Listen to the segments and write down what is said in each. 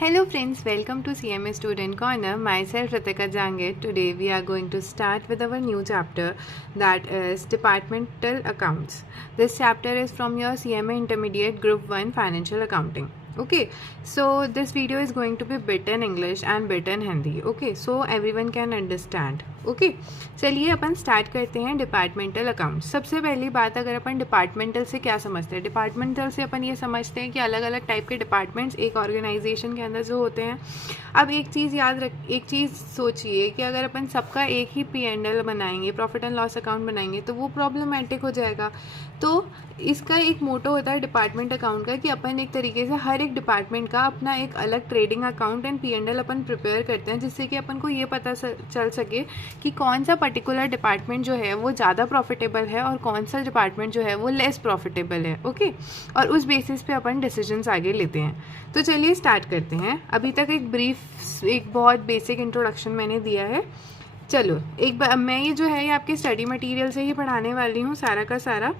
Hello friends, welcome to CMA Student Corner. Myself Ritika Jangir. Today we are going to start with our new chapter, that is Departmental Accounts. This chapter is from your CMA Intermediate Group 1 Financial Accounting. Okay, so this video is going to be bit in English and bit in Hindi. Okay, so everyone can understand. Okay चलिए अपन start करते हैं departmental account. सबसे पहली बात, अगर अपन departmental से क्या समझते हैं, डिपार्टमेंटल से अपन ये समझते हैं कि अलग अलग टाइप के डिपार्टमेंट्स एक ऑर्गेनाइजेशन के अंदर जो होते हैं। अब एक चीज़ सोचिए कि अगर अपन सबका एक ही P&L बनाएंगे, प्रॉफिट एंड लॉस अकाउंट बनाएंगे, तो वो प्रॉब्लमेटिक हो जाएगा। तो इसका एक मोटो होता है डिपार्टमेंट अकाउंट का कि अपन एक तरीके से हर एक डिपार्टमेंट का अपना एक अलग trading account and P&L upon prepare करते हैं, जिससे कि अपन को ये पता चल सके कि कौन सा पर्टिकुलर डिपार्टमेंट जो है वो ज़्यादा प्रॉफिटेबल है और कौन सा डिपार्टमेंट जो है वो लेस प्रॉफिटेबल है। ओके, और उस बेसिस पे अपन डिसीजंस आगे लेते हैं। तो चलिए स्टार्ट करते हैं। अभी तक एक बहुत बेसिक इंट्रोडक्शन मैंने दिया है। चलो एक बार मैं ये जो है ये आपके स्टडी मटेरियल से ही पढ़ाने वाली हूँ सारा का सारा।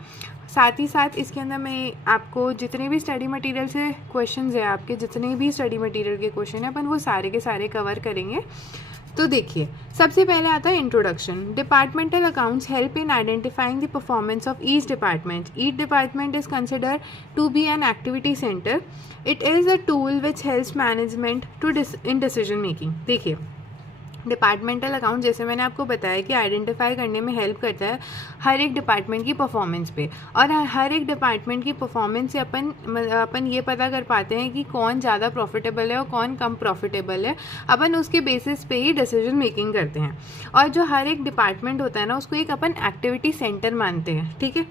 साथ ही साथ इसके अंदर मैं आपको जितने भी स्टडी मटेरियल से क्वेश्चंस है, आपके जितने भी स्टडी मटेरियल के क्वेश्चन है, अपन वो सारे के सारे कवर करेंगे। तो देखिए, सबसे पहले आता है introduction. Departmental accounts help in identifying the performance of each department. Each department is considered to be an activity centre. It is a tool which helps management in decision making. देखिए, departmental account जैसे मैंने आपको बताया कि identify करने में help करता है हर एक डिपार्टमेंट की परफॉर्मेंस पे, और हर एक डिपार्टमेंट की परफॉर्मेंस से अपन ये पता कर पाते हैं कि कौन ज़्यादा प्रॉफिटेबल है और कौन कम प्रॉफिटेबल है। अपन उसके बेसिस पे ही डिसीजन मेकिंग करते हैं। और जो हर एक डिपार्टमेंट होता है ना, उसको एक अपन एक्टिविटी सेंटर मानते हैं। ठीक है,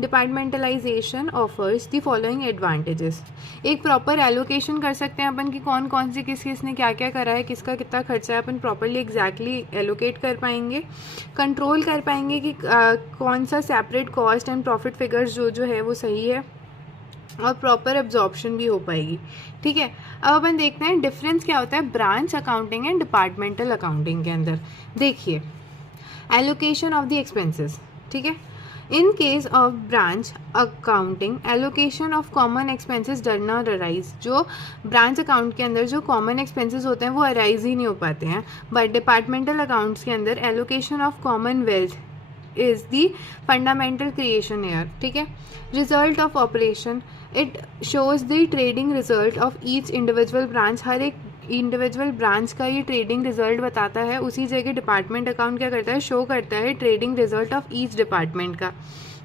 departmentalisation offers the following advantages. एक प्रॉपर एलोकेशन कर सकते हैं अपन कि कौन कौन सी किस ने क्या क्या करा है, किसका कितना खर्चा है, अपन प्रॉपरली एग्जैक्टली एलोकेट कर पाएंगे। कंट्रोल कर पाएंगे कि कौन सा separate cost and profit figures जो है वो सही है, और प्रॉपर एब्जॉर्प्शन भी हो पाएगी। ठीक है, अब अपन देखते हैं डिफरेंस क्या होता है branch accounting and departmental accounting के अंदर। देखिए, एलोकेशन ऑफ द एक्सपेंसेस। ठीक है, In case of branch accounting, allocation of common expenses does not arise. जो branch account के अंदर जो common expenses होते हैं वो arise ही नहीं हो पाते हैं, but departmental accounts के अंदर allocation of common wealth is the fundamental creation here. ठीक है, result of operation, it shows the trading result of each individual branch. हर एक इंडिविजुअल ब्रांच का ये ट्रेडिंग रिजल्ट बताता है। उसी जगह डिपार्टमेंट अकाउंट क्या करता है, शो करता है trading result of each department का।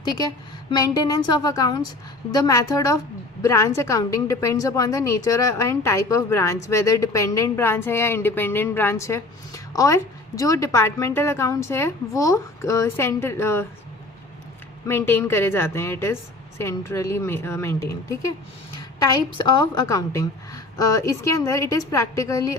ठीक है, maintenance of accounts, the method of branch accounting depends upon the nature and type of branch, whether dependent branch है या इंडिपेंडेंट ब्रांच है। और जो डिपार्टमेंटल अकाउंट्स है वो सेंट्रल मेंटेन करे जाते हैं, इट इज़ सेंट्रली मेंटेन। ठीक है, टाइप्स ऑफ अकाउंटिंग, इसके अंदर इट इज़ प्रैक्टिकली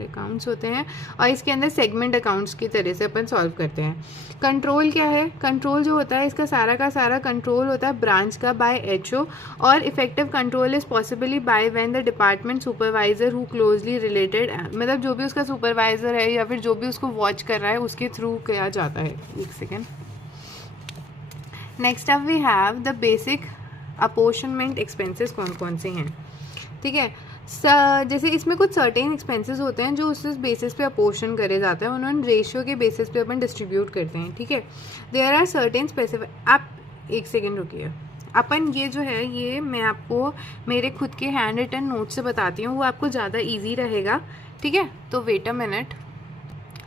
अकाउंट्स होते हैं, और इसके अंदर सेगमेंट अकाउंट्स की तरह से अपन सॉल्व करते हैं। कंट्रोल क्या है, कंट्रोल जो होता है इसका सारा का सारा कंट्रोल होता है ब्रांच का बाय HO, और effective control is possibly by when the department supervisor who closely related, मतलब जो भी उसका सुपरवाइजर है या फिर जो भी उसको वॉच कर रहा है उसके थ्रू किया जाता है। एक second. Next up we have the basic apportionment expenses कौन कौन से हैं। ठीक है, जैसे इसमें कुछ सर्टेन एक्सपेंसेस होते हैं जो उस बेसिस पे अपोर्शन करे जाते हैं, उन्होंने रेशियो के बेसिस पे अपन डिस्ट्रीब्यूट करते हैं। ठीक है, देयर आर सर्टेन स्पेसिफिक, आप एक सेकेंड रुकिए, अपन ये जो है ये मैं आपको मेरे खुद के हैंड रिटन नोट से बताती हूँ, वो आपको ज़्यादा ईजी रहेगा। ठीक है, तो वेट अ मिनट।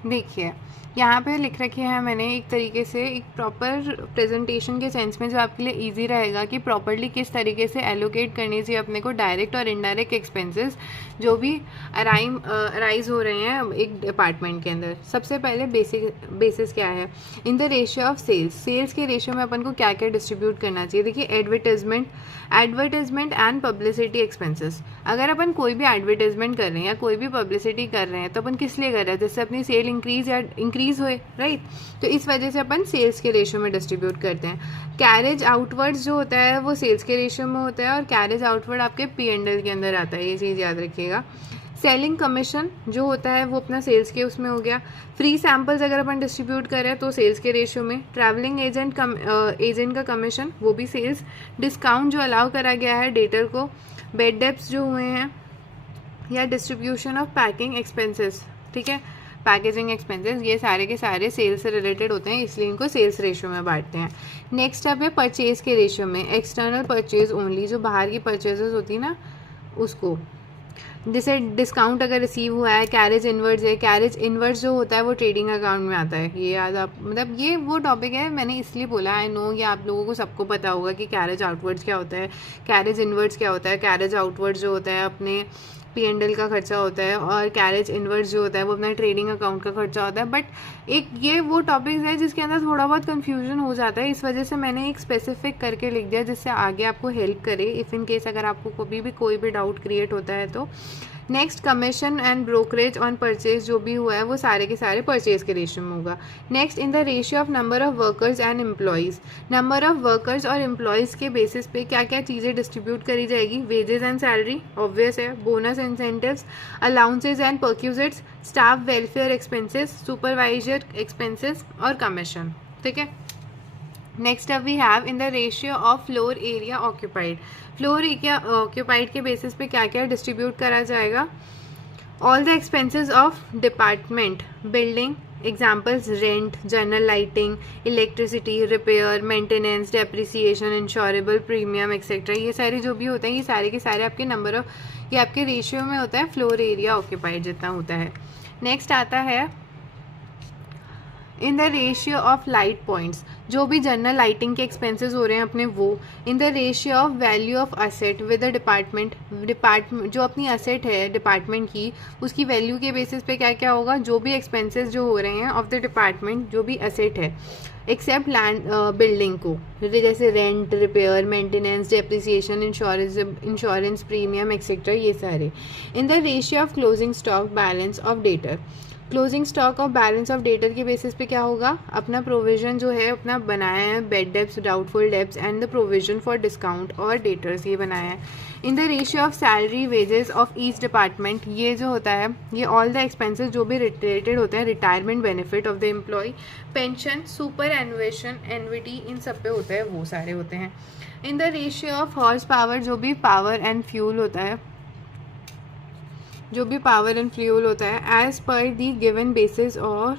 देखिए, यहाँ पे लिख रखे हैं मैंने एक तरीके से एक प्रॉपर प्रेजेंटेशन के सेंस में, जो आपके लिए इजी रहेगा कि प्रॉपरली किस तरीके से एलोकेट करनी चाहिए अपने को डायरेक्ट और इनडायरेक्ट एक्सपेंसेस जो भी अराइज हो रहे हैं एक डिपार्टमेंट के अंदर। सबसे पहले बेसिस क्या है, in the ratio of sales के रेशियो में अपन को क्या क्या डिस्ट्रीब्यूट करना चाहिए। देखिए, एडवर्टाइजमेंट एंड पब्लिसिटी एक्सपेंसेस। अगर अपन कोई भी एडवर्टाइजमेंट कर रहे हैं या कोई भी पब्लिसिटी कर रहे हैं तो अपन किस लिए कर रहे हैं, जैसे अपनी सेल इंक्रीज हुए, राइट, तो इस वजह से अपन सेल्स के रेशियो में डिस्ट्रीब्यूट करते हैं। कैरेज आउटवर्ड्स जो होता है वो सेल्स के रेशियो में होता है, और कैरेज आउटवर्ड आपके P&L के अंदर आता है, ये चीज़ याद रखिएगा। सेलिंग कमीशन जो होता है वो अपना सेल्स के उसमें हो गया। फ्री सैम्पल्स अगर अपन डिस्ट्रीब्यूट करें तो सेल्स के रेशियो में। ट्रैवलिंग एजेंट का कमीशन वो भी सेल्स। डिस्काउंट जो अलाउ करा गया है डेटर को। बेड डेप्स जो हुए हैं या डिस्ट्रीब्यूशन ऑफ पैकिंग एक्सपेंसेस, ठीक है, पैकेजिंग एक्सपेंसेस, ये सारे के सारे सेल्स से रिलेटेड होते हैं, इसलिए इनको सेल्स रेशियो में बांटते हैं। नेक्स्ट अब है परचेज के रेशियो में। एक्सटर्नल परचेज ओनली, जो बाहर की परचेजेस होती है ना उसको, जैसे डिस्काउंट अगर रिसीव हुआ है। कैरेज इनवर्ड्स है, कैरेज इनवर्ड्स जो होता है वो ट्रेडिंग अकाउंट में आता है। ये याद आप, मतलब ये वो टॉपिक है, मैंने इसलिए बोला, आई नो ये आप लोगों को सबको पता होगा कि कैरेज आउटवर्ड्स क्या होता है, कैरेज इनवर्ड्स क्या होता है। कैरेज आउटवर्ड्स जो होता है अपने P&L का खर्चा होता है, और कैरेज इनवर्ड्स जो होता है वो अपना ट्रेडिंग अकाउंट का खर्चा होता है। बट एक ये वो टॉपिक्स है जिसके अंदर थोड़ा बहुत कन्फ्यूजन हो जाता है, इस वजह से मैंने एक स्पेसिफिक करके लिख दिया जिससे आगे आपको हेल्प करे इफ़ इन केस अगर आपको कभी भी कोई भी डाउट क्रिएट होता है तो। Next commission and brokerage on purchase जो भी हुआ है वो सारे के सारे परचेज के रेशियो में होगा। Next in the ratio of number of workers and employees, number of workers और एम्प्लॉयज़ के बेसिस पे क्या क्या चीज़ें डिस्ट्रीब्यूट करी जाएगी। वेजेस एंड सैलरी ऑब्वियस है, bonus incentives, allowances and perquisites, staff welfare expenses, supervisor expenses और कमीशन, ठीक है। नेक्स्ट अब we have in the ratio of floor area occupied. Floor area occupied के बेसिस पे क्या क्या डिस्ट्रीब्यूट करा जाएगा। All the expenses of department building, examples rent, general lighting, electricity, repair, maintenance, depreciation, insurable premium etcetera, ये सारे जो भी होते हैं ये सारे के सारे आपके नंबर ऑफ, ये आपके रेशियो में होता है फ्लोर एरिया ऑक्यूपाइड जितना होता है। नेक्स्ट आता है in the ratio of light points, जो भी जनरल लाइटिंग के एक्सपेंसेस हो रहे हैं अपने वो। इन the ratio of value of asset with the department, जो अपनी असेट है डिपार्टमेंट की उसकी वैल्यू के बेसिस पे क्या क्या होगा। जो भी एक्सपेंसेस जो हो रहे हैं ऑफ द डिपार्टमेंट, जो भी असेट है एक्सेप्ट लैंड बिल्डिंग को, जैसे rent, repair, maintenance, depreciation, insurance premium etcetera, ये सारे। इन the ratio of closing stock balance of debtor, closing stock of balance of debtor के बेसिस पे क्या होगा। अपना प्रोविजन जो है अपना बनाया है, bed debts, doubtful debts and the provision for discount और डेटर्स, ये बनाया है। In the ratio of salary wages of each department, ये जो होता है ये ऑल द एक्सपेंसेस जो भी रिलेटेड होते हैं, retirement benefit of the employ, pension, superannuation, annuity, इन सब पे होता है, वो सारे होते हैं। In the ratio of horse power, जो भी पावर एंड फ्यूल होता है, जो भी पावर एंड फ्यूल होता है as per the given basis और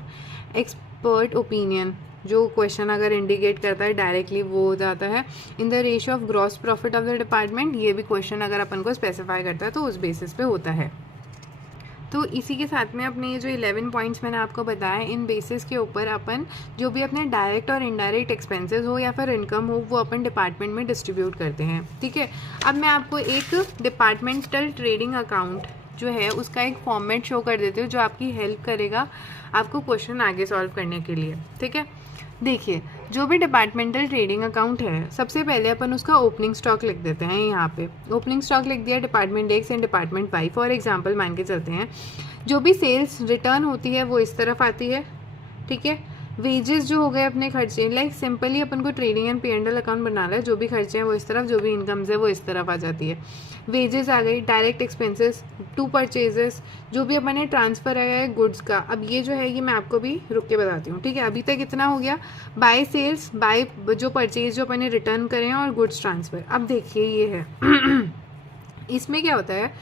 एक्सपर्ट ओपिनियन, जो क्वेश्चन अगर इंडिकेट करता है डायरेक्टली वो हो जाता है। In the ratio of gross profit of the department, ये भी क्वेश्चन अगर अपन को स्पेसिफाई करता है तो उस बेसिस पे होता है। तो इसी के साथ में अपने ये जो 11 पॉइंट्स मैंने आपको बताया, इन बेसिस के ऊपर अपन जो भी अपने डायरेक्ट और इनडायरेक्ट एक्सपेंसेस हो या फिर इनकम हो वो अपन डिपार्टमेंट में डिस्ट्रीब्यूट करते हैं, ठीक है। अब मैं आपको एक डिपार्टमेंटल ट्रेडिंग अकाउंट जो है उसका एक फॉर्मेट शो कर देती हूँ जो आपकी हेल्प करेगा आपको क्वेश्चन आगे सॉल्व करने के लिए, ठीक है। देखिए, जो भी डिपार्टमेंटल ट्रेडिंग अकाउंट है सबसे पहले अपन उसका ओपनिंग स्टॉक लिख देते हैं। यहाँ पे ओपनिंग स्टॉक लिख दिया department X and department Y, for example मान के चलते हैं। जो भी सेल्स रिटर्न होती है वो इस तरफ आती है, ठीक है। वेजेस जो हो गए अपने खर्चे, लाइक सिंपली अपन को ट्रेडिंग एंड P&L अकाउंट बनाना है, जो भी खर्चे हैं वो इस तरफ, जो भी इनकम्स है वो इस तरफ आ जाती है। वेजेस आ गई, डायरेक्ट एक्सपेंसेस, टू परचेजेस, जो भी अपने ट्रांसफ़र आया है गुड्स का। अब ये जो है ये मैं आपको भी रुक के बताती हूँ, ठीक है। अभी तक इतना हो गया, बाय सेल्स, बाय जो परचेज जो अपने रिटर्न करें और गुड्स ट्रांसफ़र। अब देखिए ये है इसमें क्या होता है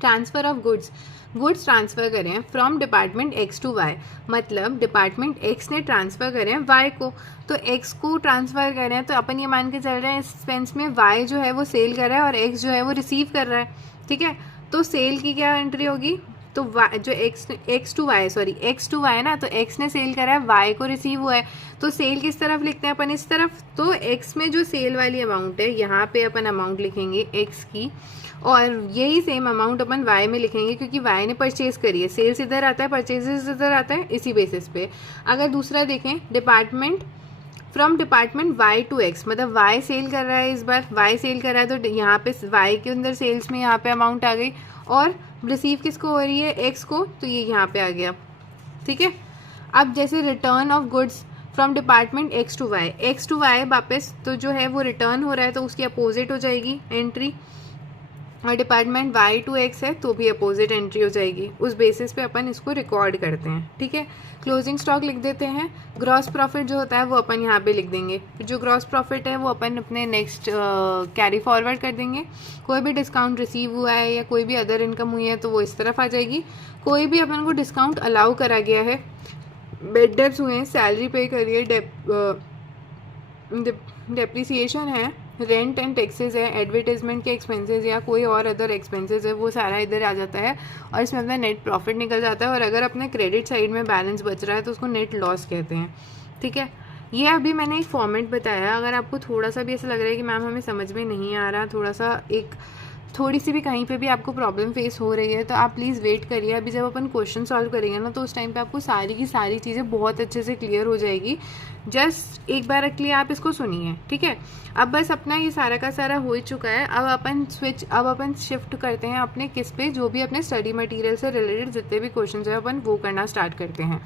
ट्रांसफ़र ऑफ गुड्स ट्रांसफ़र करें from department X to Y, मतलब डिपार्टमेंट एक्स ने ट्रांसफ़र करें वाई को, तो एक्स को ट्रांसफ़र करें तो अपन ये मान के चल रहे हैं एक्सपेंस में वाई जो है वो सेल कर रहा है और एक्स जो है वो रिसीव कर रहा है, ठीक है। तो सेल की क्या एंट्री होगी, तो जो एक्स टू वाई ना, तो एक्स ने सेल करा है, वाई को रिसीव हुआ है, तो सेल किस तरफ लिखते हैं अपन, इस तरफ। तो एक्स में जो सेल वाली अमाउंट है यहाँ पे अपन अमाउंट लिखेंगे एक्स की, और यही सेम अमाउंट अपन वाई में लिखेंगे क्योंकि वाई ने परचेज करी है। सेल्स इधर आता है, परचेजेस इधर आता है, इसी बेसिस पे। अगर दूसरा देखें, from department Y to X, मतलब वाई सेल कर रहा है, इस बार वाई सेल कर रहा है तो यहाँ पे वाई के अंदर सेल्स में यहाँ पे अमाउंट आ गई, और रिसीव किसको हो रही है, एक्स को, तो ये यहाँ पे आ गया, ठीक है। अब जैसे return of goods from department X to Y वापस, तो जो है वो रिटर्न हो रहा है तो उसकी अपोजिट हो जाएगी एंट्री, और डिपार्टमेंट वाई टू एक्स है तो भी अपोजिट एंट्री हो जाएगी। उस बेसिस पे अपन इसको रिकॉर्ड करते हैं, ठीक है। क्लोजिंग स्टॉक लिख देते हैं। ग्रॉस प्रॉफिट जो होता है वो अपन यहाँ पे लिख देंगे। फिर जो ग्रॉस प्रॉफिट है वो अपन अपने नेक्स्ट कैरी फॉरवर्ड कर देंगे। कोई भी डिस्काउंट रिसीव हुआ है या कोई भी अदर इनकम हुई है तो वो इस तरफ आ जाएगी। कोई भी अपन को डिस्काउंट अलाउ करा गया है, बेड डेब्स हुए हैं, सैलरी पे करिए, डेप्रिसिएशन है, रेंट एंड टैक्सेस है, एडवर्टाइजमेंट के एक्सपेंसेस या कोई और अदर एक्सपेंसेस है, वो सारा इधर आ जाता है और इसमें अपना नेट प्रॉफिट निकल जाता है। और अगर अपने क्रेडिट साइड में बैलेंस बच रहा है तो उसको नेट लॉस कहते हैं, ठीक है। ये अभी मैंने एक फॉर्मेट बताया। अगर आपको थोड़ा सा भी ऐसा लग रहा है कि मैम हमें समझ में नहीं आ रहा, थोड़ी सी भी कहीं पे भी आपको प्रॉब्लम फेस हो रही है तो आप प्लीज़ वेट करिए। अभी जब अपन क्वेश्चन सॉल्व करेंगे ना तो उस टाइम पे आपको सारी की सारी चीज़ें बहुत अच्छे से क्लियर हो जाएगी। जस्ट एक बार के लिए आप इसको सुनिए, ठीक है। अब बस अपना ये सारा का सारा हो ही चुका है। अब अपन शिफ्ट करते हैं अपने किस पे, जो भी अपने स्टडी मटेरियल से रिलेटेड जितने भी क्वेश्चन है अपन वो करना स्टार्ट करते हैं।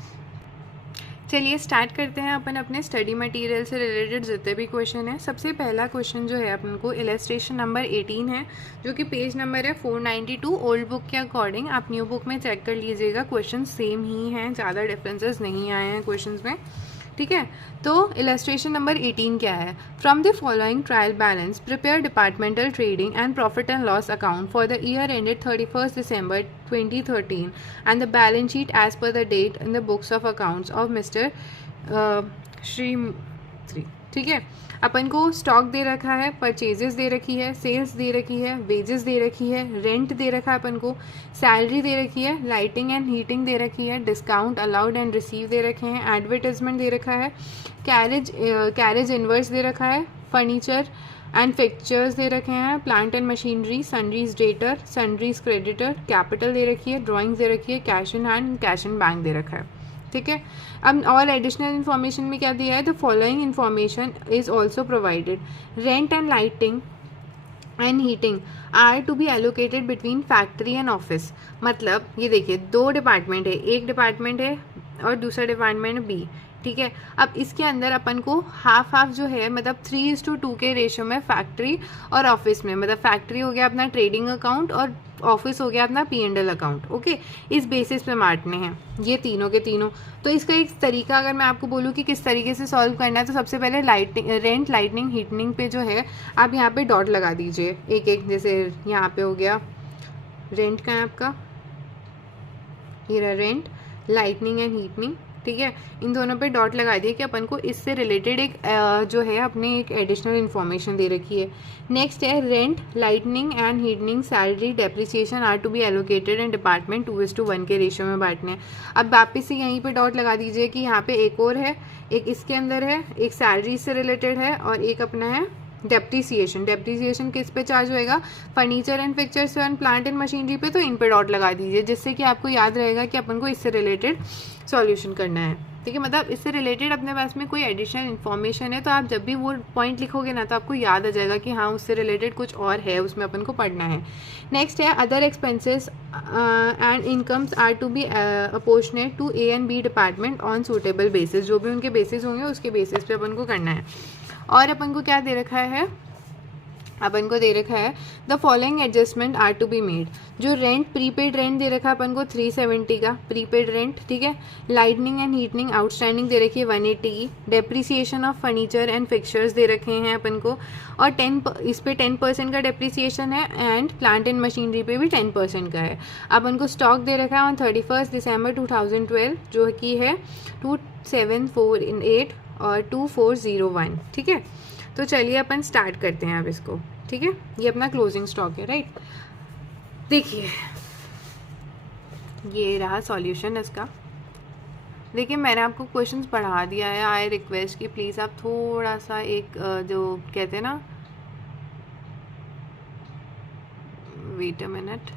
चलिए स्टार्ट करते हैं अपन अपने स्टडी मटेरियल से रिलेटेड जितने भी क्वेश्चन है। सबसे पहला क्वेश्चन जो है अपन को इलस्ट्रेशन नंबर 18 है, जो कि पेज नंबर है 492। ओल्ड बुक के अकॉर्डिंग आप न्यू बुक में चेक कर लीजिएगा, क्वेश्चन सेम ही हैं, ज़्यादा डिफरेंसेस नहीं आए हैं क्वेश्चंस में, ठीक है। तो इलस्ट्रेशन नंबर 18 क्या है? From the following trial balance prepare departmental trading and profit and loss account for the year ended 31 December 2013 and the balance sheet as per the date in the books of accounts of mister Shri, ठीक है। अपन को stock दे रखा है, purchases दे रखी है, sales दे रखी है, wages दे रखी है, रेंट दे रखा है अपन को, सैलरी दे रखी है, लाइटिंग एंड हीटिंग दे रखी है, डिस्काउंट अलाउड एंड रिसीव दे रखे हैं, एडवर्टाइजमेंट दे रखा है, कैरेज इनवर्स दे रखा है, फर्नीचर एंड फिक्चर्स दे रखे हैं, plant and machinery, sundries debtor, sundries creditor, capital दे रखी है, ड्राइंग्स दे रखी है, cash in hand, cash in bank दे रखा है, ठीक है। अब और एडिशनल इन्फॉर्मेशन में क्या दिया है? The following information is also provided. Rent and lighting and heating are to be allocated between factory and office. मतलब ये देखिए, दो डिपार्टमेंट है, एक डिपार्टमेंट है और दूसरा डिपार्टमेंट बी, ठीक है। अब इसके अंदर अपन को हाफ हाफ जो है, मतलब 3:2 के रेशियो में फैक्ट्री और ऑफिस में, मतलब फैक्ट्री हो गया अपना ट्रेडिंग अकाउंट और ऑफिस हो गया अपना P&L अकाउंट, ओके। इस बेसिस पे बांटने हैं ये तीनों के तीनों। तो इसका एक तरीका अगर मैं आपको बोलूँ कि किस तरीके से सॉल्व करना है, तो सबसे पहले रेंट, लाइटनिंग, हीटिंग पे जो है आप यहाँ पे डॉट लगा दीजिए एक एक। जैसे यहाँ पे हो गया रेंट का है आपका, ये रहा रेंट, लाइटनिंग एंड हीटिंग, ठीक है। इन दोनों पे डॉट लगा दिए कि अपन को इससे रिलेटेड एक जो है अपने एक एडिशनल इन्फॉर्मेशन दे रखी है। नेक्स्ट है rent, lightning and heating, salary, depreciation are to be allocated in department 2:1 के रेशियो में बांटने। अब वापस से यहीं पे डॉट लगा दीजिए कि यहाँ पे एक और है, एक इसके अंदर है, एक सैलरी से रिलेटेड है और एक अपना है डेप्रिसिएशन। डेप्रिसिएशन किस पे चार्ज होएगा? Furniture and fixtures and plant and machinery पे, तो इन पे डॉट लगा दीजिए, जिससे कि आपको याद रहेगा कि अपन को इससे रिलेटेड सॉल्यूशन करना है, ठीक है। मतलब इससे रिलेटेड अपने पास में कोई एडिशनल इन्फॉर्मेशन है तो आप जब भी वो पॉइंट लिखोगे ना तो आपको याद आ जाएगा कि हाँ उससे रिलेटेड कुछ और है, उसमें अपन को पढ़ना है। नेक्स्ट है other expenses and incomes are to be apportioned to A and B department on suitable basis. जो भी उनके बेसिस होंगे उसके बेसिस पे अपन को करना है। और अपन को क्या दे रखा है? अपन को दे रखा है the following adjustment are to be made. जो रेंट, प्रीपेड रेंट दे रखा है अपन को 370 का प्रीपेड रेंट, ठीक है। लाइटनिंग एंड हीटिंग आउटस्टैंडिंग दे रखी है 180 की। Depreciation of furniture and fixtures दे रखे हैं अपन को, और इस पे 10% का डेप्रिसिएशन है एंड प्लांट एंड मशीनरी पे भी 10% का है। अपन को स्टॉक दे रखा है ऑन 31 December 2012 जो कि है 2748 और 2401, ठीक है। तो चलिए अपन स्टार्ट करते हैं अब इसको, ठीक है। ये अपना क्लोजिंग स्टॉक है, राइट। देखिए ये रहा सॉल्यूशन इसका। देखिए मैंने आपको क्वेश्चंस पढ़ा दिया है। आई रिक्वेस्ट कि प्लीज़ आप थोड़ा सा एक जो कहते हैं ना, वेट अ मिनट,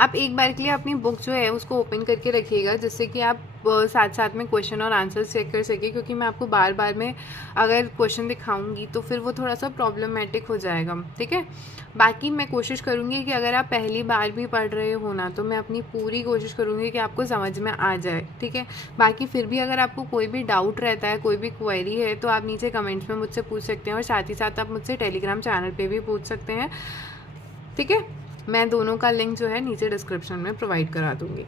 आप एक बार के लिए अपनी बुक जो है उसको ओपन करके रखिएगा, जिससे कि आप साथ साथ में क्वेश्चन और आंसर चेक कर सके, क्योंकि मैं आपको बार बार में अगर क्वेश्चन दिखाऊंगी तो फिर वो थोड़ा सा प्रॉब्लमेटिक हो जाएगा, ठीक है। बाकी मैं कोशिश करूंगी कि अगर आप पहली बार भी पढ़ रहे हो ना तो मैं अपनी पूरी कोशिश करूंगी कि आपको समझ में आ जाए, ठीक है। बाकी फिर भी अगर आपको कोई भी डाउट रहता है, कोई भी क्वेरी है, तो आप नीचे कमेंट्स में मुझसे पूछ सकते हैं, और साथ ही साथ आप मुझसे टेलीग्राम चैनल पर भी पूछ सकते हैं। ठीक है, मैं दोनों का लिंक जो है नीचे डिस्क्रिप्शन में प्रोवाइड करा दूंगी।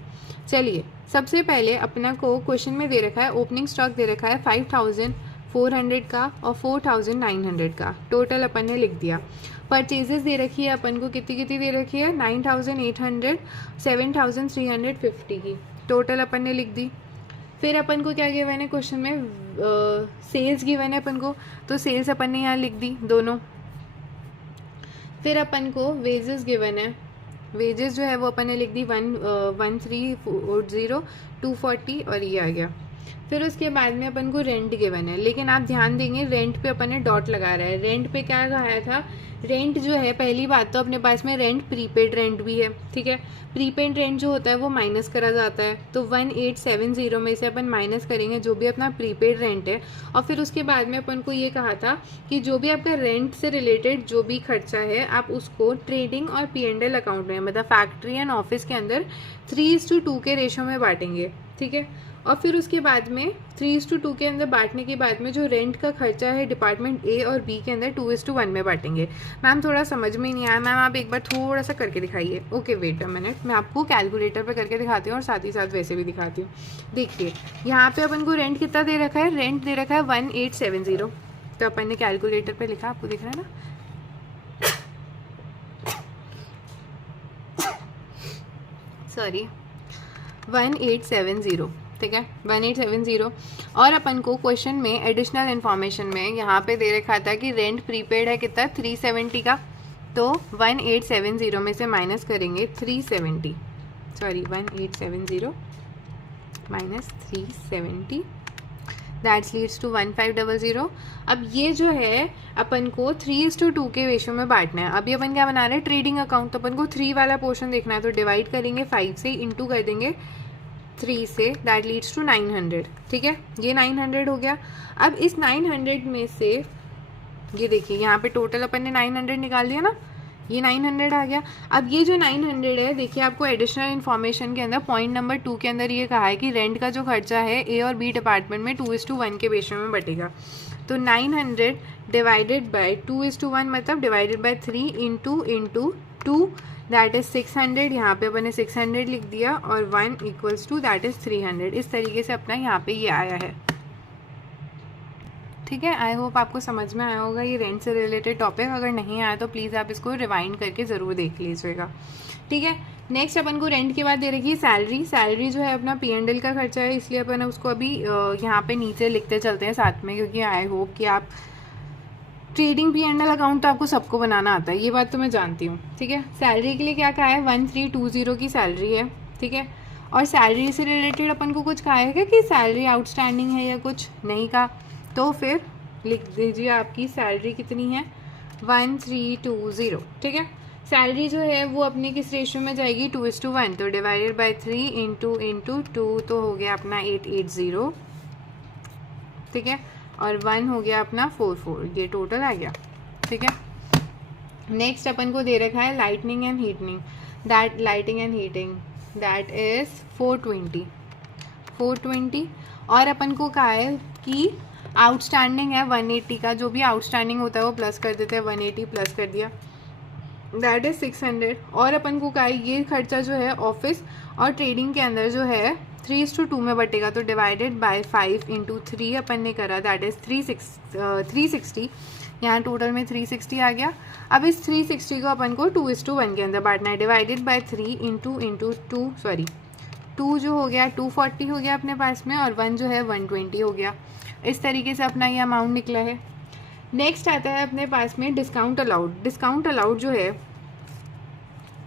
चलिए, सबसे पहले अपना को क्वेश्चन में दे रखा है, ओपनिंग स्टॉक दे रखा है 5400 का और 4900 का, टोटल अपन ने लिख दिया। परचेजेस दे रखी है अपन को कितनी कितनी दे रखी है, 9800, 7350 की, टोटल अपन ने लिख दी। फिर अपन को क्या गिवन है क्वेश्चन में, सेल्स गिवन है अपन को, तो सेल्स अपन ने यहाँ लिख दी दोनों। फिर अपन को वेजेस गिवन है, वेजेस जो है वो अपन ने लिख दी 1340 240 और ये आ गया। फिर उसके बाद में अपन को रेंट गिवन है, लेकिन आप ध्यान देंगे रेंट पे अपन ने डॉट लगा रहा है। रेंट पे क्या कहा था, रेंट जो है पहली बात तो अपने पास में रेंट प्रीपेड रेंट भी है, ठीक है। प्रीपेड रेंट जो होता है वो माइनस करा जाता है, तो 1870 में से अपन माइनस करेंगे जो भी अपना प्रीपेड रेंट है। और फिर उसके बाद में अपन को ये कहा था कि जो भी आपका रेंट से रिलेटेड जो भी खर्चा है आप उसको ट्रेडिंग और P&L अकाउंट में, मतलब फैक्ट्री एंड ऑफिस के अंदर 3:2 के रेशो में बांटेंगे, ठीक है। और फिर उसके बाद में 3:2 के अंदर बांटने के बाद में जो रेंट का खर्चा है डिपार्टमेंट ए और बी के अंदर 2:1 में बांटेंगे। मैम थोड़ा समझ में नहीं आया, मैम आप एक बार थोड़ा सा करके दिखाइए। ओके वेट अ मिनट, मैं आपको कैलकुलेटर पे करके दिखाती हूँ और साथ ही साथ वैसे भी दिखाती हूँ। देखिए यहाँ पे अपन को रेंट कितना दे रखा है, रेंट दे रखा है 1870, तो अपन ने कैलकुलेटर पे लिखा, आपको दिख रहा है ना, सॉरी 1870, ठीक है 1870। और अपन को क्वेश्चन में एडिशनल इन्फॉर्मेशन में यहाँ पे दे रखा था कि रेंट प्रीपेड है कितना 370 का, तो 1870 में से माइनस करेंगे 370, sorry 1870 minus 370, that's leads to 1500। अब ये जो है अपन को 3:2 के रेशो में बांटना है। अभी अपन क्या बना रहे हैं, ट्रेडिंग अकाउंट, तो अपन को 3 वाला पोर्शन देखना है, तो डिवाइड करेंगे 5 से, इंटू कर देंगे 3 से, दैट लीड्स टू 900, ठीक है, ये 900 हो गया। अब इस 900 में से ये देखिए यहाँ पे टोटल अपन ने 900 निकाल दिया ना, ये 900 आ गया। अब ये जो 900 है, देखिए आपको एडिशनल इन्फॉर्मेशन के अंदर पॉइंट नंबर 2 के अंदर ये कहा है कि रेंट का जो खर्चा है ए और बी डिपार्टमेंट में 2:1 के रेशो में बटेगा। तो 900 डिवाइडेड बाय 2:1 मतलब divided by 3 into 2, that is 600। यहाँ पे अपने 600 लिख दिया और 1 इक्वल्स टू दैट इज 300। इस तरीके से अपना यहाँ पे ये आया है, ठीक है। आई होप आपको समझ में आया होगा ये रेंट से रिलेटेड टॉपिक। अगर नहीं आया तो प्लीज़ आप इसको रिवाइंड करके ज़रूर देख लीजिएगा, ठीक है। नेक्स्ट अपन को रेंट के बाद दे रखी है सैलरी। सैलरी जो है अपना P&L का खर्चा है, इसलिए अपन उसको अभी यहाँ पे नीचे लिखते चलते हैं साथ में, क्योंकि आई होप कि आप ट्रेडिंग P&L अकाउंट तो आपको सबको बनाना आता है, ये बात तो मैं जानती हूँ, ठीक है। सैलरी के लिए क्या कहा है, 1320 की सैलरी है, ठीक है। और सैलरी से रिलेटेड अपन को कुछ कहा है कि सैलरी आउटस्टैंडिंग है या कुछ नहीं का, तो फिर लिख दीजिए आपकी सैलरी कितनी है 1320, ठीक है। सैलरी जो है वो अपनी किस रेशियो में जाएगी 2:1, तो डिवाइडेड बाय 3 इंटू 2, तो हो गया अपना 880, ठीक है। और 1 हो गया अपना 44, ये टोटल आ गया, ठीक है। नेक्स्ट अपन को दे रखा है lighting and heating, that is 420। और अपन को कहा है कि आउटस्टैंडिंग है 180 का, जो भी आउटस्टैंडिंग होता है वो प्लस कर देते हैं, 180 प्लस कर दिया, दैट इज 600। और अपन को कहा है ये खर्चा जो है ऑफिस और ट्रेडिंग के अंदर जो है 3:2 में बटेगा, तो डिवाइडेड बाय 5 इंटू 3 अपन ने करा, दैट इज 360। यहाँ टोटल में 360 आ गया। अब इस 360 को अपन को 2:1 के अंदर बांटना है, डिवाइडेड बाय 3 इंटू 2, सॉरी 2 जो हो गया 240 हो गया अपने पास में, और 1 जो है 120 हो गया। इस तरीके से अपना ये अमाउंट निकला है। नेक्स्ट आता है अपने पास में डिस्काउंट अलाउड। डिस्काउंट अलाउड जो है,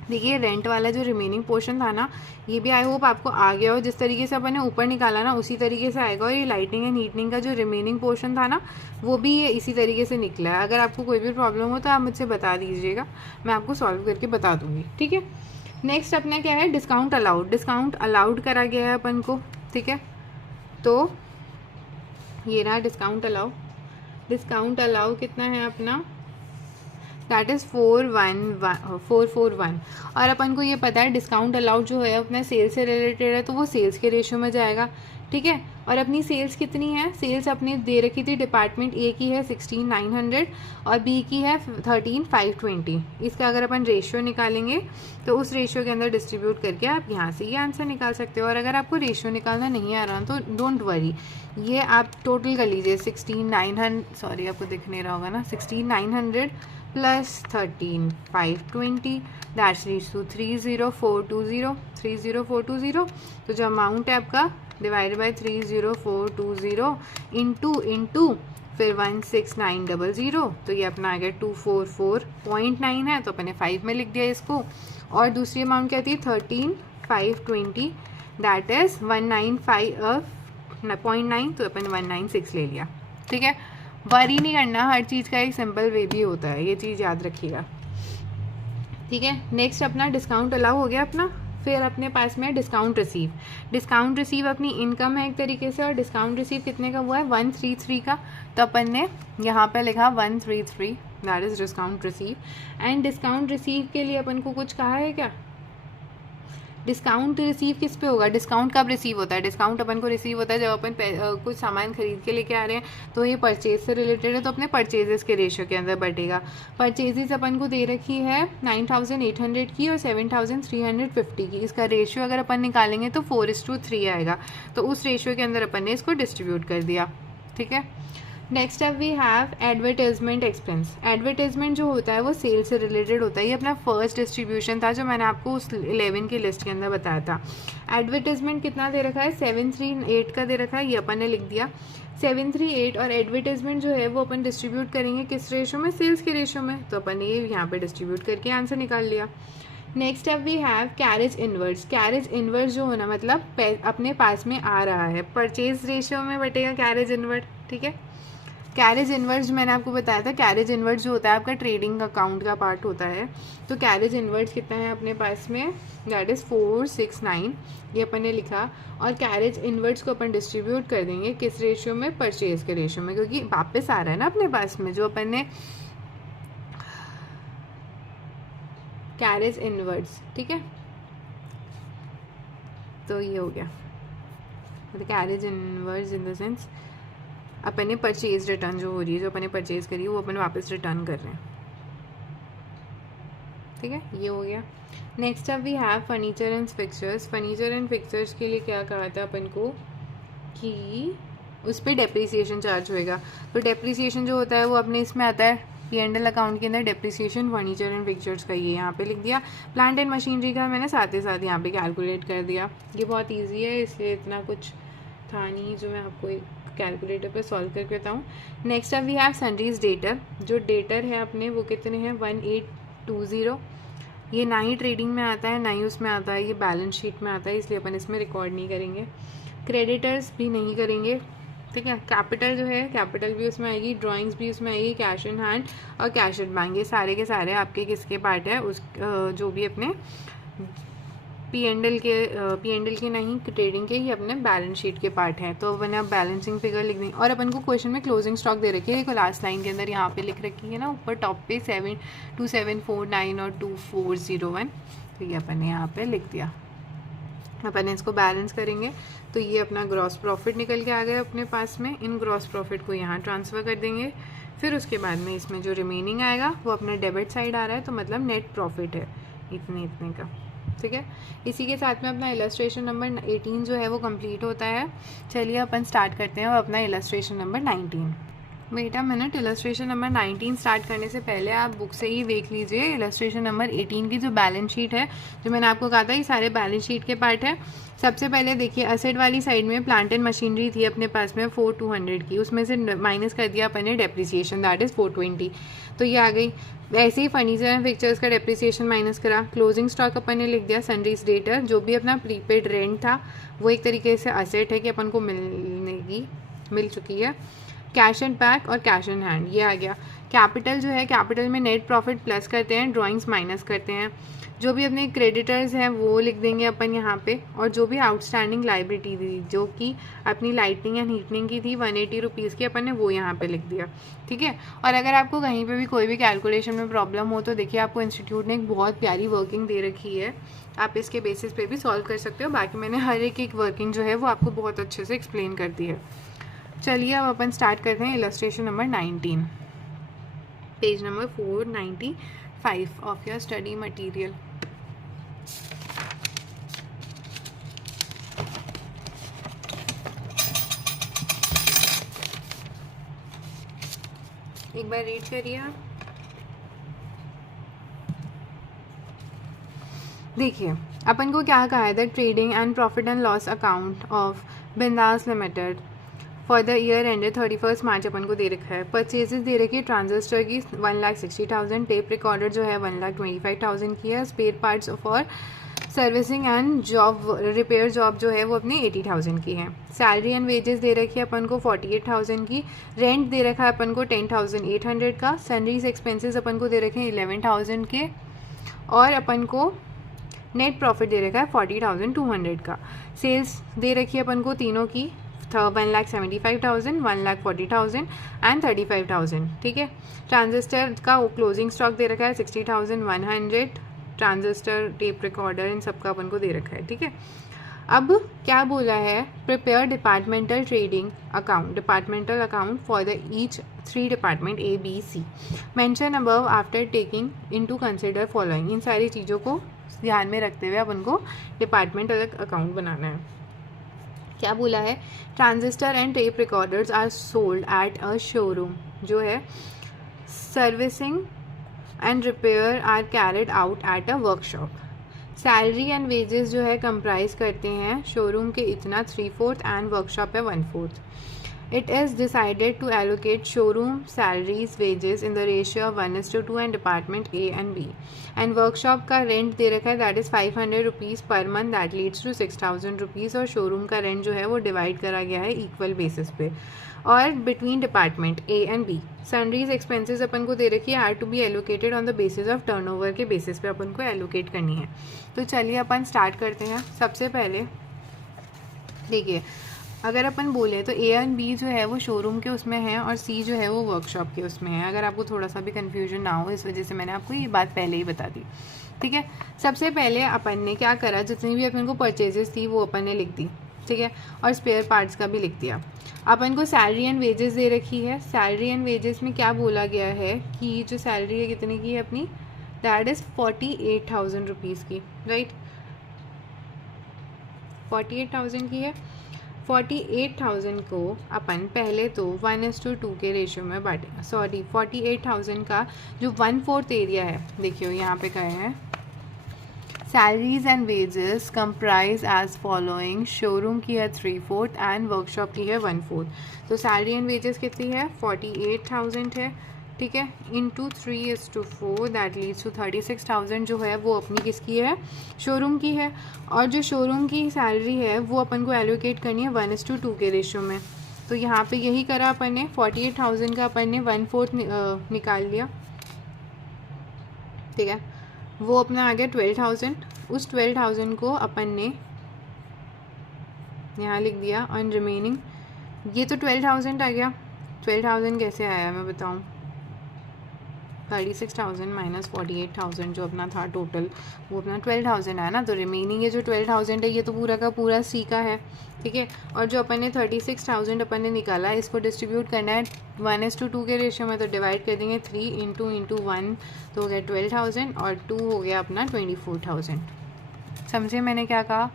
देखिए रेंट वाला जो रिमेनिंग पोर्शन था ना, ये भी आई होप आपको आ गया हो, जिस तरीके से अपन ने ऊपर निकाला ना उसी तरीके से आएगा। और ये लाइटिंग एंड हीटिंग का जो रिमेनिंग पोर्शन था ना, वो भी ये इसी तरीके से निकला है। अगर आपको कोई भी प्रॉब्लम हो तो आप मुझसे बता दीजिएगा, मैं आपको सॉल्व करके बता दूंगी, ठीक है। नेक्स्ट अपना क्या है, डिस्काउंट अलाउड। डिस्काउंट अलाउड करा गया है अपन को, ठीक है। तो ये रहा डिस्काउंट अलाउ। डिस्काउंट अलाउ कितना है अपना, दैट इज़ 441। और अपन को ये पता है डिस्काउंट अलाउड जो है अपना सेल्स से रिलेटेड है, तो वो सेल्स के रेशियो में जाएगा, ठीक है। और अपनी सेल्स कितनी है, सेल्स अपनी दे रखी थी डिपार्टमेंट ए की है 16,900 और बी की है 13,520। इसका अगर अपन रेशियो निकालेंगे तो उस रेशियो के अंदर डिस्ट्रीब्यूट करके आप यहाँ से ये आंसर निकाल सकते हो। और अगर आपको रेशियो निकालना नहीं आ रहा तो डोंट वरी, ये आप टोटल कर लीजिए 16,900, सॉरी आपको दिख नहीं रहा होगा ना, 16,900 प्लस 13,520 दैट्स लीड्स टू 30,420 तो जो अमाउंट है आपका डिवाइडेड बाय 30,420 इंटू फिर 16900, तो ये अपना आ गया 244.9 है, तो अपने 5 में लिख दिया इसको। और दूसरी अमाउंट क्या थी 13,520 दैट इज 195.9, तो अपन 196 ले लिया। ठीक है, वरी नहीं करना, हर चीज़ का एक सिंपल वे भी होता है, ये चीज़ याद रखिएगा। ठीक है, नेक्स्ट अपना डिस्काउंट अलाउ हो गया अपना। फिर अपने पास में डिस्काउंट रिसीव। डिस्काउंट रिसीव अपनी इनकम है एक तरीके से, और डिस्काउंट रिसीव कितने का हुआ है 133 का, तो अपन ने यहाँ पे लिखा 133 that is discount receive. And discount receive के लिए अपन को कुछ कहा है क्या, डिस्काउंट रिसीव किस पे होगा, डिस्काउंट कब रिसीव होता है, डिस्काउंट अपन को रिसीव होता है जब अपन कुछ सामान खरीद के लेके आ रहे हैं, तो ये परचेज से रिलेटेड है, तो अपने परचेजेस के रेशियो के अंदर बढ़ेगा। परचेजेस अपन को दे रखी है 9,800 की और 7,350 की, इसका रेशियो अगर अपन निकालेंगे तो 4:3 आएगा, तो उस रेशियो के अंदर अपन ने इसको डिस्ट्रीब्यूट कर दिया। ठीक है, next up we have advertisement expense. Advertisement जो होता है वो सेल से रिलेटेड होता है, ये अपना फर्स्ट डिस्ट्रीब्यूशन था जो मैंने आपको उस 11 की लिस्ट के अंदर बताया था। एडवर्टाइजमेंट कितना दे रखा है 738 का दे रखा है, ये अपन ने लिख दिया 738। और एडवर्टाइजमेंट जो है वो अपन डिस्ट्रीब्यूट करेंगे किस रेशो में, सेल्स के रेशो में, तो अपन ने ये यहाँ पे डिस्ट्रीब्यूट करके आंसर निकाल लिया। Next up we have carriage inverse. Carriage inverse जो होना मतलब अपने पास में आ रहा है, परचेज रेशियो में बटेगा कैरेज इनवर्स। ठीक है, कैरेज इनवर्स मैंने आपको बताया था, कैरेज इनवर्स जो होता है आपका ट्रेडिंग अकाउंट का पार्ट होता है, तो कैरेज इनवर्स कितना है अपने पास में दैट इज़ 469, ये अपन ने लिखा। और कैरेज इनवर्स को अपन डिस्ट्रीब्यूट कर देंगे किस रेशियो में, परचेज के रेशियो में, क्योंकि वापस आ रहा है ना अपने पास में जो अपन ने कैरेज इनवर्स। ठीक है, तो ये हो गया carriage inwards in the sense अपन ने परचेज रिटर्न जो हो रही है, जो अपन ने परचेज करी है वो अपन वापस रिटर्न कर रहे हैं। ठीक है, ये हो गया। नेक्स्ट अब we have furniture and fixtures. Furniture and fixtures के लिए क्या कहा था अपन को कि उस पर डेप्रीसिएशन चार्ज होएगा, तो डेप्रीसिएशन जो होता है वो अपने इसमें आता है P&L अकाउंट के अंदर, डेप्रीसिएशन फर्नीचर एंड फिक्चर्स का ये यहाँ पे लिख दिया। प्लांट एंड मशीनरी का मैंने साथ ही साथ यहाँ पे कैलकुलेट कर दिया, ये बहुत ईजी है इसलिए इतना कुछ था नहीं जो मैं आपको एक कैलकुलेटर पे सॉल्व करके बताऊँ। नेक्स्ट अब वी हैव सन्ड्रीज डेटर। जो डेटर है अपने वो कितने हैं 1820, ये ना ही ट्रेडिंग में आता है ना ही उसमें आता है, ये बैलेंस शीट में आता है, इसलिए अपन इसमें रिकॉर्ड नहीं करेंगे। क्रेडिटर्स भी नहीं करेंगे। ठीक है, कैपिटल जो है कैपिटल भी उसमें आएगी, ड्राइंग्स भी उसमें आएगी, कैश इन हैंड और कैश इन बैंक, ये सारे के सारे आपके किसके पार्ट है, उस जो भी अपने P&L के नहीं ट्रेडिंग के, ये अपने बैलेंस शीट के पार्ट हैं, तो अपन अब बैलेंसिंग फिगर लिख देंगे। और अपन को क्वेश्चन में क्लोजिंग स्टॉक दे रखी है, देखो लास्ट लाइन के अंदर यहाँ पे लिख रखी है ना ऊपर टॉप पे 2749 और 2401, तो ये अपन ने यहाँ पे लिख दिया। अपन इसको बैलेंस करेंगे तो ये अपना ग्रॉस प्रॉफिट निकल के आ गया अपने पास में, इन ग्रॉस प्रॉफिट को यहाँ ट्रांसफ़र कर देंगे। फिर उसके बाद में इसमें जो रिमेनिंग आएगा वो अपना डेबिट साइड आ रहा है, तो मतलब नेट प्रॉफिट है इतने का। ठीक है, इसी के साथ में अपना इलस्ट्रेशन नंबर 18 जो है वो कंप्लीट होता है। चलिए अपन स्टार्ट करते हैं अपना illustration number 19। Wait a minute, illustration number 19 start करने से पहले आप बुक से ही देख लीजिए इलस्ट्रेशन नंबर 18 की जो बैलेंस शीट है, जो मैंने आपको कहा था ये सारे बैलेंस शीट के पार्ट है। सबसे पहले देखिए असेट वाली साइड में प्लांट एंड मशीनरी थी अपने पास में 4200 की, उसमें से माइनस कर दिया अपन ने डेप्रिसिएशन दैट इज़ 420, तो ये आ गई। वैसे ही फर्नीचर एंड फिक्चर्स का डेप्रिसिएशन माइनस करा। क्लोजिंग स्टॉक अपन ने लिख दिया सन्ड्रीज डेटर, जो भी अपना प्रीपेड रेंट था वो एक तरीके से असेट है कि अपन को मिल चुकी है। कैश एंड बैक और कैश इन हैंड ये आ गया। कैपिटल जो है कैपिटल में नेट प्रॉफिट प्लस करते हैं, ड्राइंग्स माइनस करते हैं। जो भी अपने क्रेडिटर्स हैं वो लिख देंगे अपन यहाँ पे, और जो भी आउटस्टैंडिंग लाइबिलिटी थी जो कि अपनी लाइटनिंग एंड हीटिंग की थी 180 रुपीज़ की, अपन ने वो यहाँ पे लिख दिया। ठीक है, और अगर आपको कहीं पे भी कोई भी कैलकुलेशन में प्रॉब्लम हो तो देखिए आपको इंस्टीट्यूट ने एक बहुत प्यारी वर्किंग दे रखी है, आप इसके बेसिस पे भी सॉल्व कर सकते हो। बाकी मैंने हर एक वर्किंग जो है वो आपको बहुत अच्छे से एक्सप्लेन कर दी है। चलिए अब अपन स्टार्ट करते हैं illustration number 19, page number 495 of your study material. एक बार रीड करिए आप। देखिए अपन को क्या कहा है, the trading and profit and loss account of Bindas limited for the year ended 31 March अपन को दे रखा है। परचेजेस दे रखी है ट्रांजिस्टर की 1,60,000, टेप रिकॉर्डर जो है 1,25,000 की है, spare parts for servicing and job repair job जो है वो अपनी 80,000 की है। सैलरी एंड वेजेस दे रखी है अपन को 48,000 की, रेंट दे रखा है अपन को 10,800 का, सैलरीज एक्सपेंसेस अपन को दे रखे हैं 11,000 के, और अपन को नेट प्रॉफिट दे रखा है 40,200 का। सेल्स दे रखी है अपन को तीनों की 1,75,000, 1,40,000 एंड 35,000। ठीक है, ट्रांजिस्टर का क्लोजिंग स्टॉक दे रखा है 60,100, ट्रांजिस्टर टेप रिकॉर्डर इन सब का अपन को दे रखा है। ठीक है, अब क्या बोला है, prepare departmental trading account, departmental account for the each 3 department A, B, C, mention above after taking into consider following. इन सारी चीज़ों को ध्यान में रखते हुए अपन को डिपार्टमेंटल अकाउंट बनाना है। क्या बोला है, transistor and tape recorders are sold at a showroom, जो है servicing and repair are carried out at a workshop. Salary and wages जो है कंप्राइज करते हैं शोरूम के इतना 3/4 एंड वर्कशॉप है 1/4। It is decided to allocate showroom salaries wages in the ratio of 1:2 and department A and B, and workshop का rent दे रखा है that is 500 rupees per month, that leads to 6,000 rupees, और showroom का rent जो है वो divide करा गया है इक्वल बेसिस पे। और between department A and B salaries expenses अपन को दे रखी है are to be allocated on the basis of turnover के बेसिस पे अपन को एलोकेट करनी है। तो चलिए अपन स्टार्ट करते हैं। सबसे पहले देखिए अगर अपन बोले तो A एंड B जो है वो शोरूम के उसमें है और C जो है वो वर्कशॉप के उसमें है। अगर आपको थोड़ा सा भी कन्फ्यूजन ना हो इस वजह से मैंने आपको ये बात पहले ही बता दी। ठीक है, सबसे पहले अपन ने क्या करा, जितनी भी अपन को परचेजेस थी वो अपन ने लिख दी। ठीक है, और स्पेयर पार्ट्स का भी लिख दिया। अपन को सैलरी एंड वेजेस दे रखी है। सैलरी एंड वेजेस में क्या बोला गया है कि जो सैलरी है कितने की है अपनी, दैट इज़ 48,000 रुपीज़ की, राइट, 48,000 की है। 48,000 को अपन पहले तो 1:2 के रेशियो में बांटेंगे। 48,000 का जो 1/4 एरिया है, देखियो यहाँ पे कहे हैं salaries and wages comprise as following, showroom की है 3/4 एंड वर्कशॉप की है 1/4। तो सैलरी एंड वेजेस कितनी है, 48,000 है। ठीक है, इंटू 3:4 दैट लीड्स टू 36,000 जो है वो अपनी किसकी है, शोरूम की है। और जो शोरूम की सैलरी है वो अपन को एलोकेट करनी है 1:2 के रेशियो में। तो यहाँ पे यही करा अपन ने, 48,000 का अपन ने 1/4 निकाल लिया। ठीक है, वो अपना आ गया 12,000। उस 12,000 को अपन ने यहाँ लिख दिया और रिमेनिंग ये तो 12,000 आ गया। 12,000 कैसे आया मैं बताऊँ, 36,000 माइनस 48,000 जो अपना था टोटल वो अपना 12,000 है ना। तो रिमेनिंग ये जो 12,000 है ये तो पूरा का पूरा सी का है। ठीक है, और जो अपन ने 36,000 अपन ने निकाला है इसको डिस्ट्रीब्यूट करना है 1:2 के रेशियो में। तो डिवाइड कर देंगे 3 इंटू 1 तो हो गया 12,000 और 2 हो गया अपना 24,000। समझे मैंने क्या कहा,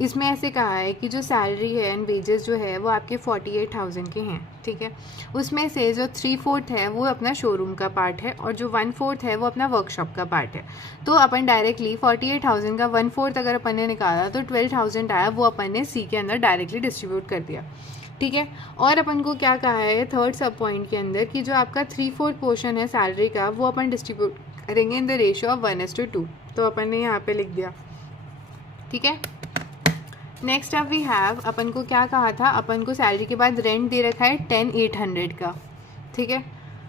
इसमें ऐसे कहा है कि जो सैलरी है एंड वेजेस जो है वो आपके 48,000 के हैं। ठीक है, उसमें से जो 3/4 है वो अपना शोरूम का पार्ट है और जो 1/4 है वो अपना वर्कशॉप का पार्ट है। तो अपन डायरेक्टली 48,000 का 1/4 अगर अपन ने निकाला तो 12,000 आया, वो अपन ने सी के अंदर डायरेक्टली डिस्ट्रीब्यूट कर दिया। ठीक है, और अपन को क्या कहा है थर्ड सब पॉइंट के अंदर कि जो आपका 3/4 पोर्शन है सैलरी का वो अपन डिस्ट्रीब्यूट करेंगे इन द रेशियो ऑफ 1:2। तो अपन ने यहाँ पे लिख दिया। ठीक है, नेक्स्ट अब वी हैव, अपन को क्या कहा था, अपन को सैलरी के बाद रेंट दे रखा है 10,800 का। ठीक है,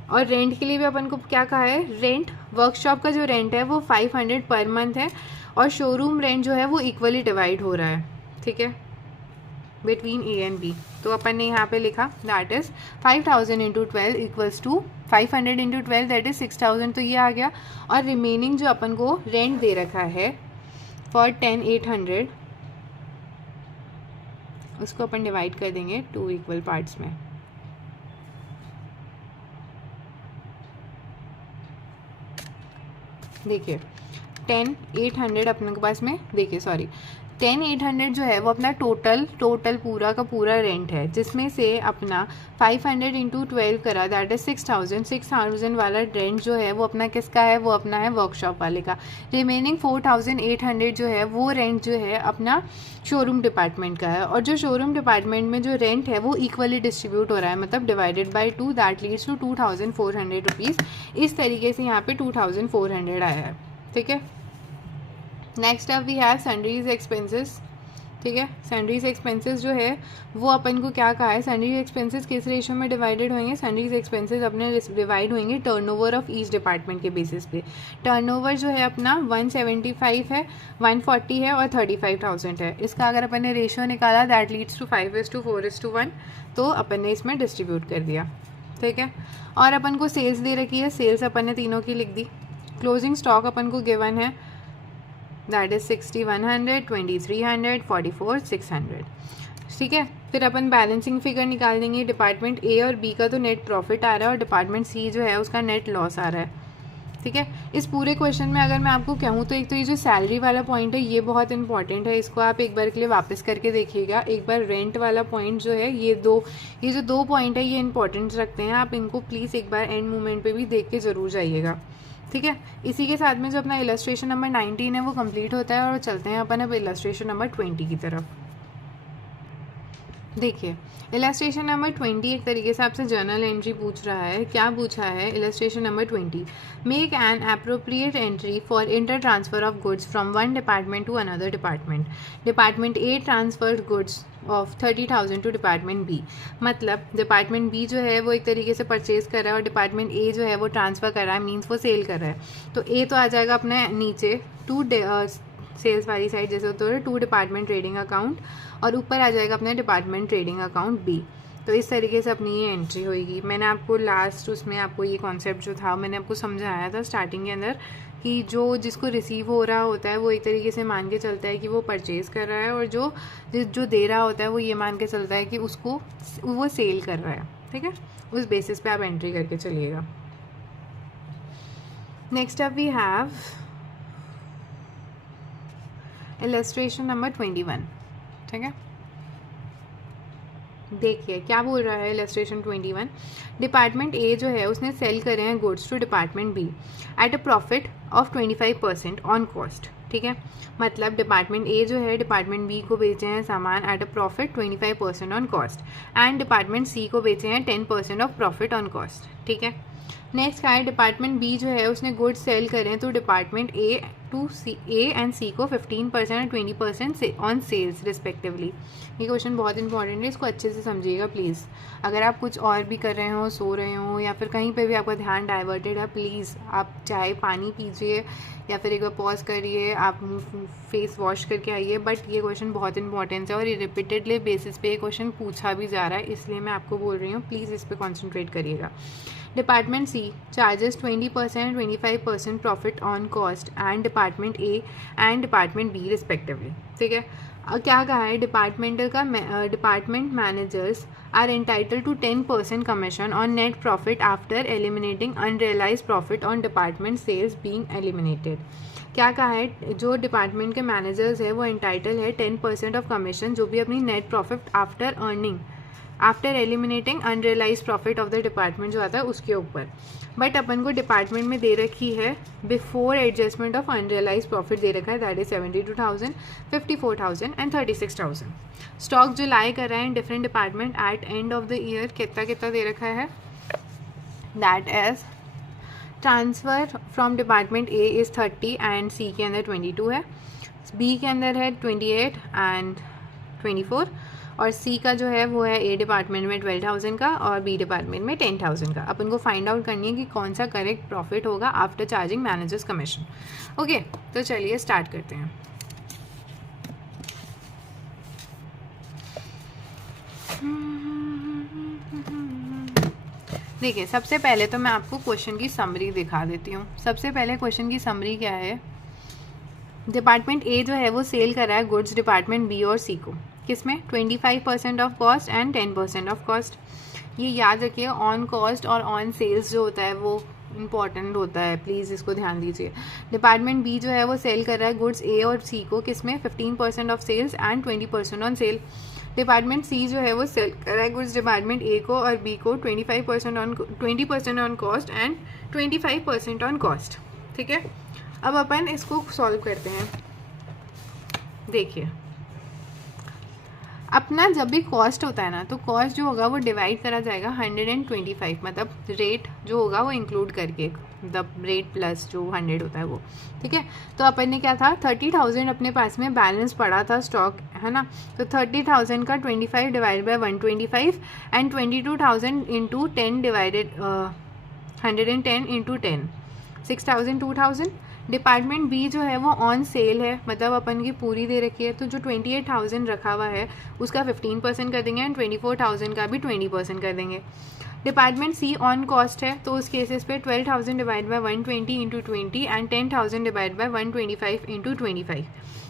और रेंट के लिए भी अपन को क्या कहा है, रेंट वर्कशॉप का जो रेंट है वो 500 पर मंथ है और शोरूम रेंट जो है वो इक्वली डिवाइड हो रहा है, ठीक है, बिटवीन ए एंड बी। तो अपन ने यहाँ पे लिखा that is 5000 into 12 equals to 500 into 12 that is 6000, तो ये आ गया। और रिमेनिंग जो अपन को रेंट दे रखा है फॉर 10,800 उसको अपन डिवाइड कर देंगे 2 इक्वल पार्ट्स में। देखिए 10,800 अपने के पास में, देखिए सॉरी 10,800 जो है वो अपना टोटल पूरा का पूरा रेंट है, जिसमें से अपना 500 इंटू 12 करा दैट इज 6,000 वाला रेंट जो है वो अपना किसका है, वो अपना है वर्कशॉप वाले का। रिमेनिंग 4,800 जो है वो रेंट जो है अपना शोरूम डिपार्टमेंट का है, और जो शोरूम डिपार्टमेंट में जो रेंट है वो इक्वली डिस्ट्रीब्यूट हो रहा है, मतलब divided by 2 that leads to 2,400 rupees. इस तरीके से यहाँ पे 2,400 आया है, ठीक है। Next up we have sundries expenses, ठीक है। सैंडरीज एक्सपेंसेस जो है वो अपन को क्या कहा है, सैंडरीज एक्सपेंसेस किस रेशियो में डिवाइडेड होंगे, सैंडरीज एक्सपेंसेस अपने डिवाइड होंगे टर्नओवर ऑफ ईच डिपार्टमेंट के बेसिस पे। टर्नओवर जो है अपना 175 है, 140 है और 35,000 है। इसका अगर अपन ने रेशियो निकाला दैट लीड्स टू 5:4:1, तो अपन ने इसमें डिस्ट्रीब्यूट कर दिया, ठीक है। और अपन को सेल्स दे रखी है, सेल्स अपन ने तीनों की लिख दी। क्लोजिंग स्टॉक अपन को गिवन है दैट इज 60,100, 2,300, 44,600, ठीक है। फिर अपन बैलेंसिंग फिगर निकाल देंगे। डिपार्टमेंट ए और बी का तो नेट प्रॉफिट आ रहा है और डिपार्टमेंट सी जो है उसका नेट लॉस आ रहा है, ठीक है। इस पूरे क्वेश्चन में अगर मैं आपको कहूँ तो एक तो ये जो सैलरी वाला पॉइंट है ये बहुत इंपॉर्टेंट है, इसको आप एक बार के लिए वापस करके देखिएगा। एक बार रेंट वाला पॉइंट जो है ये जो दो पॉइंट है ये इंपॉर्टेंट रखते हैं, आप इनको प्लीज़ एक बार एंड मोमेंट पे भी देख के ज़रूर जाइएगा, ठीक है। इसी के साथ में जो अपना इलस्ट्रेशन नंबर 19 है वो कंप्लीट होता है और चलते हैं अपन अब इलस्ट्रेशन नंबर 20 की तरफ। देखिए इलस्ट्रेशन नंबर 20 एक तरीके से आपसे जर्नल एंट्री पूछ रहा है। क्या पूछा है illustration number 20, make an appropriate entry for inter transfer of goods from one department to another department. Department A transferred goods of 30,000 to department B. मतलब डिपार्टमेंट बी जो है वो एक तरीके से परचेज कर रहा है और डिपार्टमेंट ए जो है वो ट्रांसफ़र कर रहा है, मीन्स वो सेल कर रहा है। तो ए तो आ जाएगा अपने नीचे टू सेल्स वाली साइड जैसे होता है 2 डिपार्टमेंट ट्रेडिंग अकाउंट, और ऊपर आ जाएगा अपने डिपार्टमेंट ट्रेडिंग अकाउंट बी। तो इस तरीके से अपनी ये एंट्री होगी। मैंने आपको लास्ट उसमें आपको ये कॉन्सेप्ट जो था मैंने आपको समझाया था स्टार्टिंग के अंदर कि जो जिसको रिसीव हो रहा होता है वो एक तरीके से मान के चलता है कि वो परचेज़ कर रहा है, और जो दे रहा होता है वो ये मान के चलता है कि उसको वो सेल कर रहा है, ठीक है। उस बेसिस पे आप एंट्री करके चलिएगा। Next up we have illustration number 21, ठीक है। देखिए क्या बोल रहा है इलस्ट्रेशन 21, डिपार्टमेंट ए जो है उसने सेल करे हैं goods to department B at a profit of 25% on cost, ठीक है। मतलब डिपार्टमेंट ए जो है डिपार्टमेंट बी को बेचे हैं सामान at a profit 25% on cost, and department C को बेचे हैं 10% ऑफ प्रॉफिट ऑन कॉस्ट, ठीक है। नेक्स्ट क्या है, डिपार्टमेंट बी जो है उसने गुड्स सेल करें हैं तो डिपार्टमेंट ए एंड सी को 15% और 20% ऑन सेल्स रिस्पेक्टिवली। ये क्वेश्चन बहुत इंपॉर्टेंट है, इसको अच्छे से समझिएगा प्लीज़। अगर आप कुछ और भी कर रहे हो, सो रहे हो, या फिर कहीं पे भी आपका ध्यान डाइवर्टेड है, प्लीज़ आप चाहे पानी पीजिए या फिर एक बार पॉज करिए, आप फेस वॉश करके आइए। बट ये क्वेश्चन बहुत इंपॉर्टेंट है और ये रिपीटेडली बेसिस पे ये क्वेश्चन पूछा भी जा रहा है, इसलिए मैं आपको बोल रही हूँ प्लीज़ इस पर कॉन्सेंट्रेट करिएगा। Department C charges 20% 25% profit on cost and department A and department B respectively, ठीक है। क्या कहा है, department managers are entitled to 10% commission on net profit after eliminating unrealised profit on department sales being eliminated. क्या कहा है, जो department के मैनेजर्स है वो एंटाइटल है 10% ऑफ कमीशन जो भी अपनी net profit after eliminating unrealised profit of the department जो आता है उसके ऊपर। बट अपन को डिपार्टमेंट में दे रखी है before adjustment of unrealise profit दे रखा है दैट इज 72,000, 54,000 एंड 36,000। स्टॉक जो लाई कर रहा है in different department at end of the year कितना दे रखा है, that is transfer from department A is 30 and C के अंदर 22 है, बी के अंदर है 28 एंड 24, और सी का जो है वो है ए डिपार्टमेंट में 12,000 का और बी डिपार्टमेंट में 10,000 का। अपन को फाइंड आउट करनी है कि कौन सा करेक्ट प्रॉफिट होगा after charging managers commission. Okay, तो चलिए स्टार्ट करते हैं। देखिए, सबसे पहले तो मैं आपको क्वेश्चन की समरी दिखा देती हूँ। सबसे पहले क्वेश्चन की समरी क्या है, डिपार्टमेंट ए जो है वो सेल कर रहा है गुड्स डिपार्टमेंट बी और सी को, किसमें 25% of cost and 10% of cost. ये याद रखिए, ऑन कॉस्ट और ऑन सेल्स जो होता है वो इम्पॉर्टेंट होता है, प्लीज़ इसको ध्यान दीजिए। डिपार्टमेंट बी जो है वो सेल कर रहा है गुड्स ए और सी को, किसमें 15% of sales and 20% on sale. Department C जो है वो सेल कर रहा है गुड्स डिपार्टमेंट ए को और बी को 20% on cost and 25% on cost. ठीक है, अब अपन इसको सॉल्व करते हैं। देखिए, अपना जब भी कॉस्ट होता है ना, तो कॉस्ट जो होगा वो डिवाइड करा जाएगा 125, मतलब रेट जो होगा वो इंक्लूड करके, मतलब रेट प्लस जो 100 होता है वो। ठीक है, तो अपन ने क्या था, 30,000 अपने पास में बैलेंस पड़ा था स्टॉक, है ना। तो 30,000 का 25 divide by 125 and 22,000 into 10 divided 110 into 10, 6,000 2,000। Department B जो है वो ऑन सेल है, मतलब अपन की पूरी दे रखी है, तो जो 28,000 रखा हुआ है उसका 15% कर देंगे एंड 24,000 का भी 20% कर देंगे। डिपार्टमेंट सी ऑन कॉस्ट है, तो उस केसेस पे 12,000 divide by 120 into 20 and 10,000 divide by 125 into 25,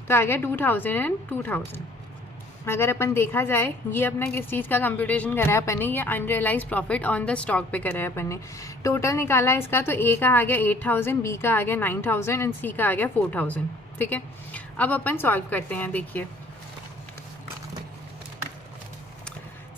तो आ गया 2,000 एंड 2,000। अगर अपन देखा जाए, ये अपना किस चीज़ का कंप्यूटेशन करा है अपन ने, ये unrealised profit on the stock पे करा है अपन ने। टोटल निकाला है इसका, तो ए का आ गया 8,000, बी का आ गया 9,000 एंड सी का आ गया 4,000। ठीक है, अब अपन सॉल्व करते हैं। देखिए,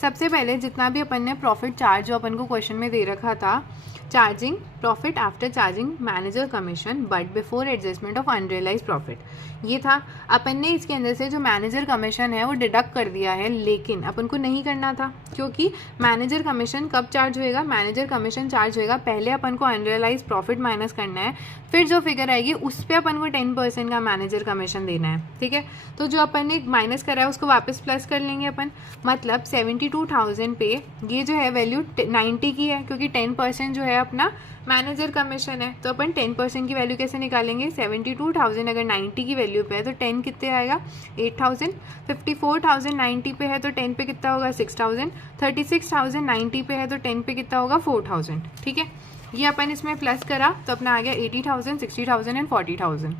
सबसे पहले जितना भी अपन ने प्रॉफिट चार्ज जो अपन को क्वेश्चन में दे रखा था, charging profit after charging manager commission but before adjustment of unrealise profit, ये था। अपन ने इसके अंदर से जो मैनेजर कमीशन है वो डिडक्ट कर दिया है, लेकिन अपन को नहीं करना था, क्योंकि मैनेजर कमीशन कब चार्ज होएगा, मैनेजर कमीशन चार्ज होएगा पहले अपन को अनरियलाइज प्रॉफिट माइनस करना है, फिर जो फिगर आएगी उस पर अपन को 10% का मैनेजर कमीशन देना है। ठीक है, तो जो अपन ने माइनस करा है उसको वापस प्लस कर लेंगे अपन, मतलब 72,000 पे ये जो है वैल्यू 90 की है, क्योंकि 10% जो है अपना मैनेजर कमीशन है, तो अपन 10% की वैल्यू कैसे निकालेंगे, 72,000 अगर 90 की वैल्यू पे है तो 10 कितने आएगा 8,000, 54,000 90 पे है तो 10 पे कितना होगा 6,000, 36,000 90 पे है तो 10 पे कितना होगा 4,000। ठीक है, ये अपन इसमें प्लस करा तो अपना आ गया 80,000, 60,000 एंड 40,000।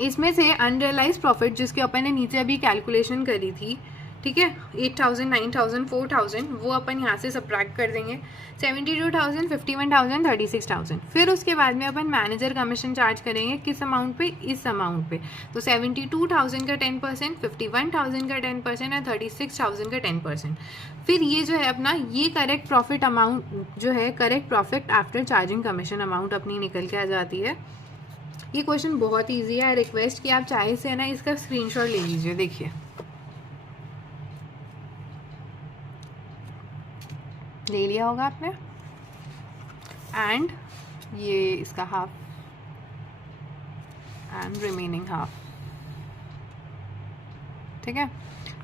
इसमें से अनरियलाइज प्रॉफिट जिसके अपन ने नीचे अभी कैलकुलेशन करी थी, ठीक है, 8,000, 9,000, 4,000, वो अपन यहाँ से सब्ट्रैक्ट कर देंगे, 72,000, 51,000, 36,000। फिर उसके बाद में अपन मैनेजर कमीशन चार्ज करेंगे किस अमाउंट पे, इस अमाउंट पे, तो 72,000 का 10%, 51,000 का 10% और 36,000 का 10%। फिर ये जो है अपना ये करेक्ट प्रॉफिट अमाउंट जो है, correct profit after charging commission amount अपनी निकल के आ जाती है। ये क्वेश्चन बहुत ईजी है, रिक्वेस्ट कि आप चाहे से ना इसका स्क्रीनशॉट ले लीजिए। देखिए, ले लिया होगा आपने, एंड ये इसका हाफ एंड रिमेनिंग हाफ। ठीक है,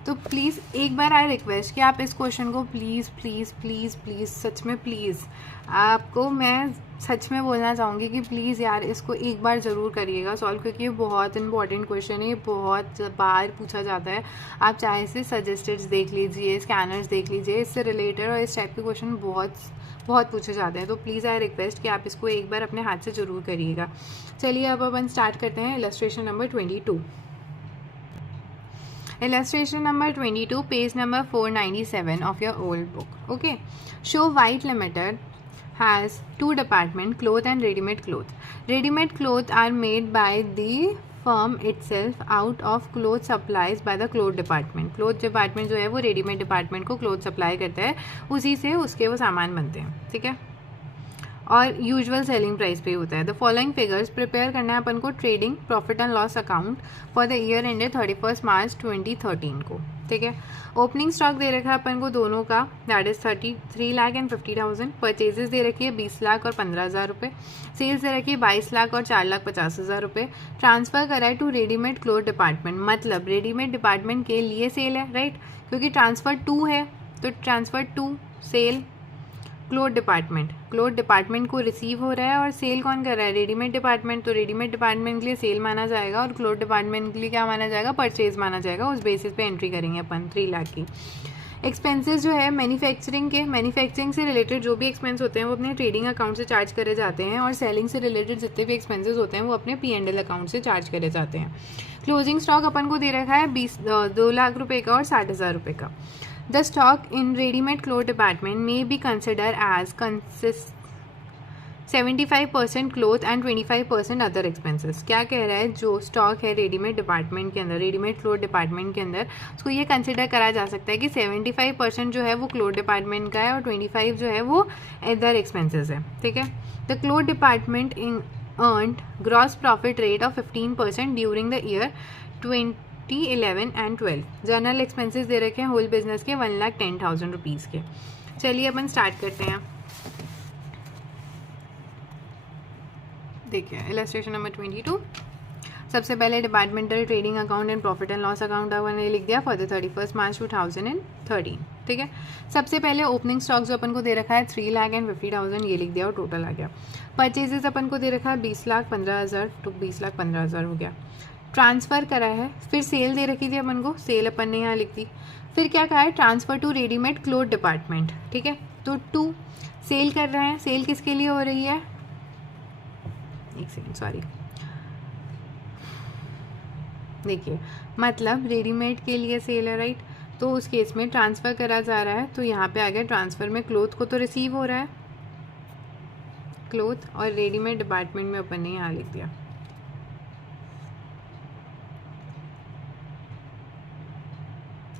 तो प्लीज़ एक बार आई रिक्वेस्ट कि आप इस क्वेश्चन को प्लीज़ प्लीज़ प्लीज़ प्लीज़ सच में प्लीज़ आपको मैं सच में बोलना चाहूँगी कि प्लीज़ यार इसको एक बार ज़रूर करिएगा सॉल्व, क्योंकि ये बहुत इंपॉर्टेंट क्वेश्चन है, ये बहुत बार पूछा जाता है। आप चाहे से सजेस्टेड्स देख लीजिए, स्कैनर्स देख लीजिए, इससे रिलेटेड और इस टाइप के क्वेश्चन बहुत पूछे जाते हैं। तो प्लीज़ आई रिक्वेस्ट कि आप इसको एक बार अपने हाथ से ज़रूर करिएगा। चलिए अब अपन स्टार्ट करते हैं illustration number 22। Illustration number 22, page number 497 of your old book. Okay, show White Limited has two departments, cloth and ready-made cloth. Ready-made cloth are made by the firm itself out of cloth supplies by the cloth department. Cloth department जो है वो ready-made department को cloth supply करता है, उसी से उसके वो सामान बनते हैं। ठीक है, और यूजुअल सेलिंग प्राइस पे होता है। द फॉलोइंग फिगर्स प्रिपेयर करना है अपन को trading profit and loss account for the year ended 31 मार्च 2013 को। ठीक है। ओपनिंग स्टॉक दे रखा है अपन को दोनों का, दैट इज 33,50,000। परचेजेस दे रखी है 20 लाख और 15,000 रुपये। सेल्स दे रखी है 22 लाख और 4,50,000 रुपये। ट्रांसफर करा है टू रेडीमेड क्लोथ डिपार्टमेंट, मतलब रेडीमेड डिपार्टमेंट के लिए सेल है, राइट, क्योंकि ट्रांसफर टू है तो transfer to sale cloth department को रिसीव हो रहा है और सेल कौन कर रहा है, रेडीमेड डिपार्टमेंट। तो रेडीमेड डिपार्टमेंट के लिए सेल माना जाएगा और क्लोथ डिपार्टमेंट के लिए क्या माना जाएगा, परचेज माना जाएगा। उस बेसिस पे एंट्री करेंगे अपन 3 लाख की। एक्सपेंसेस जो है मैन्युफैक्चरिंग से रिलेटेड जो भी एक्सपेंस होते हैं वो अपने ट्रेडिंग अकाउंट से चार्ज करे जाते हैं, और सेलिंग से रिलेटेड जितने भी एक्सपेंसेस होते हैं वो अपने P&L अकाउंट से चार्ज करे जाते हैं। क्लोजिंग स्टॉक अपन को दे रखा है 2 लाख रुपये का और 60,000 रुपये का। The stock in ready-made cloth department may be considered as 75% cloth and 25% other expenses। क्या कह रहा है, जो स्टॉक है रेडीमेड डिपार्टमेंट के अंदर, रेडीमेड क्लोथ डिपार्टमेंट के अंदर, उसको ये कंसिडर करा जा सकता है कि 75% जो है वो क्लोथ डिपार्टमेंट का है और 25 जो है वो अदर एक्सपेंसेस है, ठीक है। The cloth department earned gross profit rate of 15% during the year 2011 and 12। General expenses दे रखे हैं होल बिजनेस के 1,10,000 रुपीज़ के। चलिए अपन स्टार्ट करते हैं। देखिए इलस्ट्रेशन नंबर 22। सबसे पहले departmental trading account and profit and loss account अपन ने लिख दिया फॉर द 31 मार्च 2013, ठीक है। सबसे पहले ओपनिंग स्टॉक जो अपन को दे रखा है 3,50,000 ये लिख दिया और टोटल आ गया। परचेजेस अपन को दे रखा है 20,15,000 तो 20,15,000 हो गया। ट्रांसफ़र करा है, फिर सेल दे रखी थी अपन को, सेल अपन ने यहाँ लिख दी। फिर क्या कहा है, transfer to readymade cloth department, ठीक है। तो टू सेल कर रहे हैं, सेल किसके लिए हो रही है, एक सेकेंड सॉरी, देखिए मतलब रेडीमेड के लिए सेल है, राइट। तो उस केस में ट्रांसफ़र करा जा रहा है, तो यहाँ पे आ गया ट्रांसफ़र में क्लोथ को तो रिसीव हो रहा है, क्लोथ, और रेडीमेड डिपार्टमेंट में अपन ने यहाँ लिख दिया।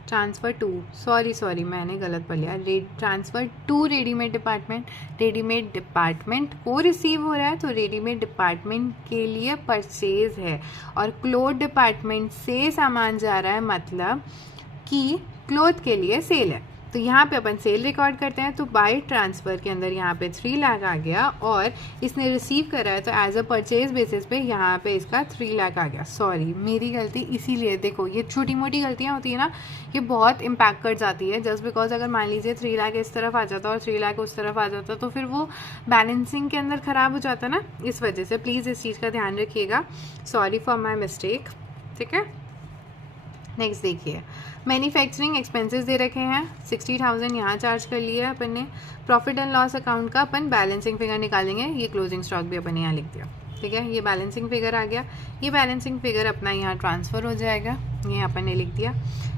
ट्रांसफ़र टू, सॉरी मैंने गलत पढ़ लिया, ट्रांसफ़र टू रेडीमेड डिपार्टमेंट को रिसीव हो रहा है, तो रेडीमेड डिपार्टमेंट के लिए परचेज है, और क्लोथ डिपार्टमेंट से सामान जा रहा है, मतलब कि क्लोथ के लिए सेल है। तो यहाँ पे अपन सेल रिकॉर्ड करते हैं, तो बाय ट्रांसफ़र के अंदर यहाँ पे 3 लाख आ गया, और इसने रिसीव करा है तो एज अ परचेज बेसिस पे यहाँ पे इसका 3 लाख आ गया। सॉरी मेरी गलती, इसीलिए देखो ये छोटी मोटी गलतियाँ होती है ना, ये बहुत इम्पैक्ट कर जाती है। जस्ट बिकॉज अगर मान लीजिए 3 लाख इस तरफ आ जाता और 3 लाख उस तरफ आ जाता तो फिर वो बैलेंसिंग के अंदर ख़राब हो जाता ना, इस वजह से प्लीज़ इस चीज़ का ध्यान रखिएगा। सॉरी फॉर माई मिस्टेक, ठीक है। नेक्स्ट देखिए, मैन्युफैक्चरिंग एक्सपेंसेस दे रखे हैं 60,000 यहाँ चार्ज कर लिया है अपन ने। प्रॉफिट एंड लॉस अकाउंट का अपन बैलेंसिंग फिगर निकालेंगे, ये क्लोजिंग स्टॉक भी अपन ने यहाँ लिख दिया, ठीक है। ये बैलेंसिंग फिगर आ गया, ये बैलेंसिंग फिगर अपना यहाँ ट्रांसफ़र हो जाएगा, ये अपन ने लिख दिया।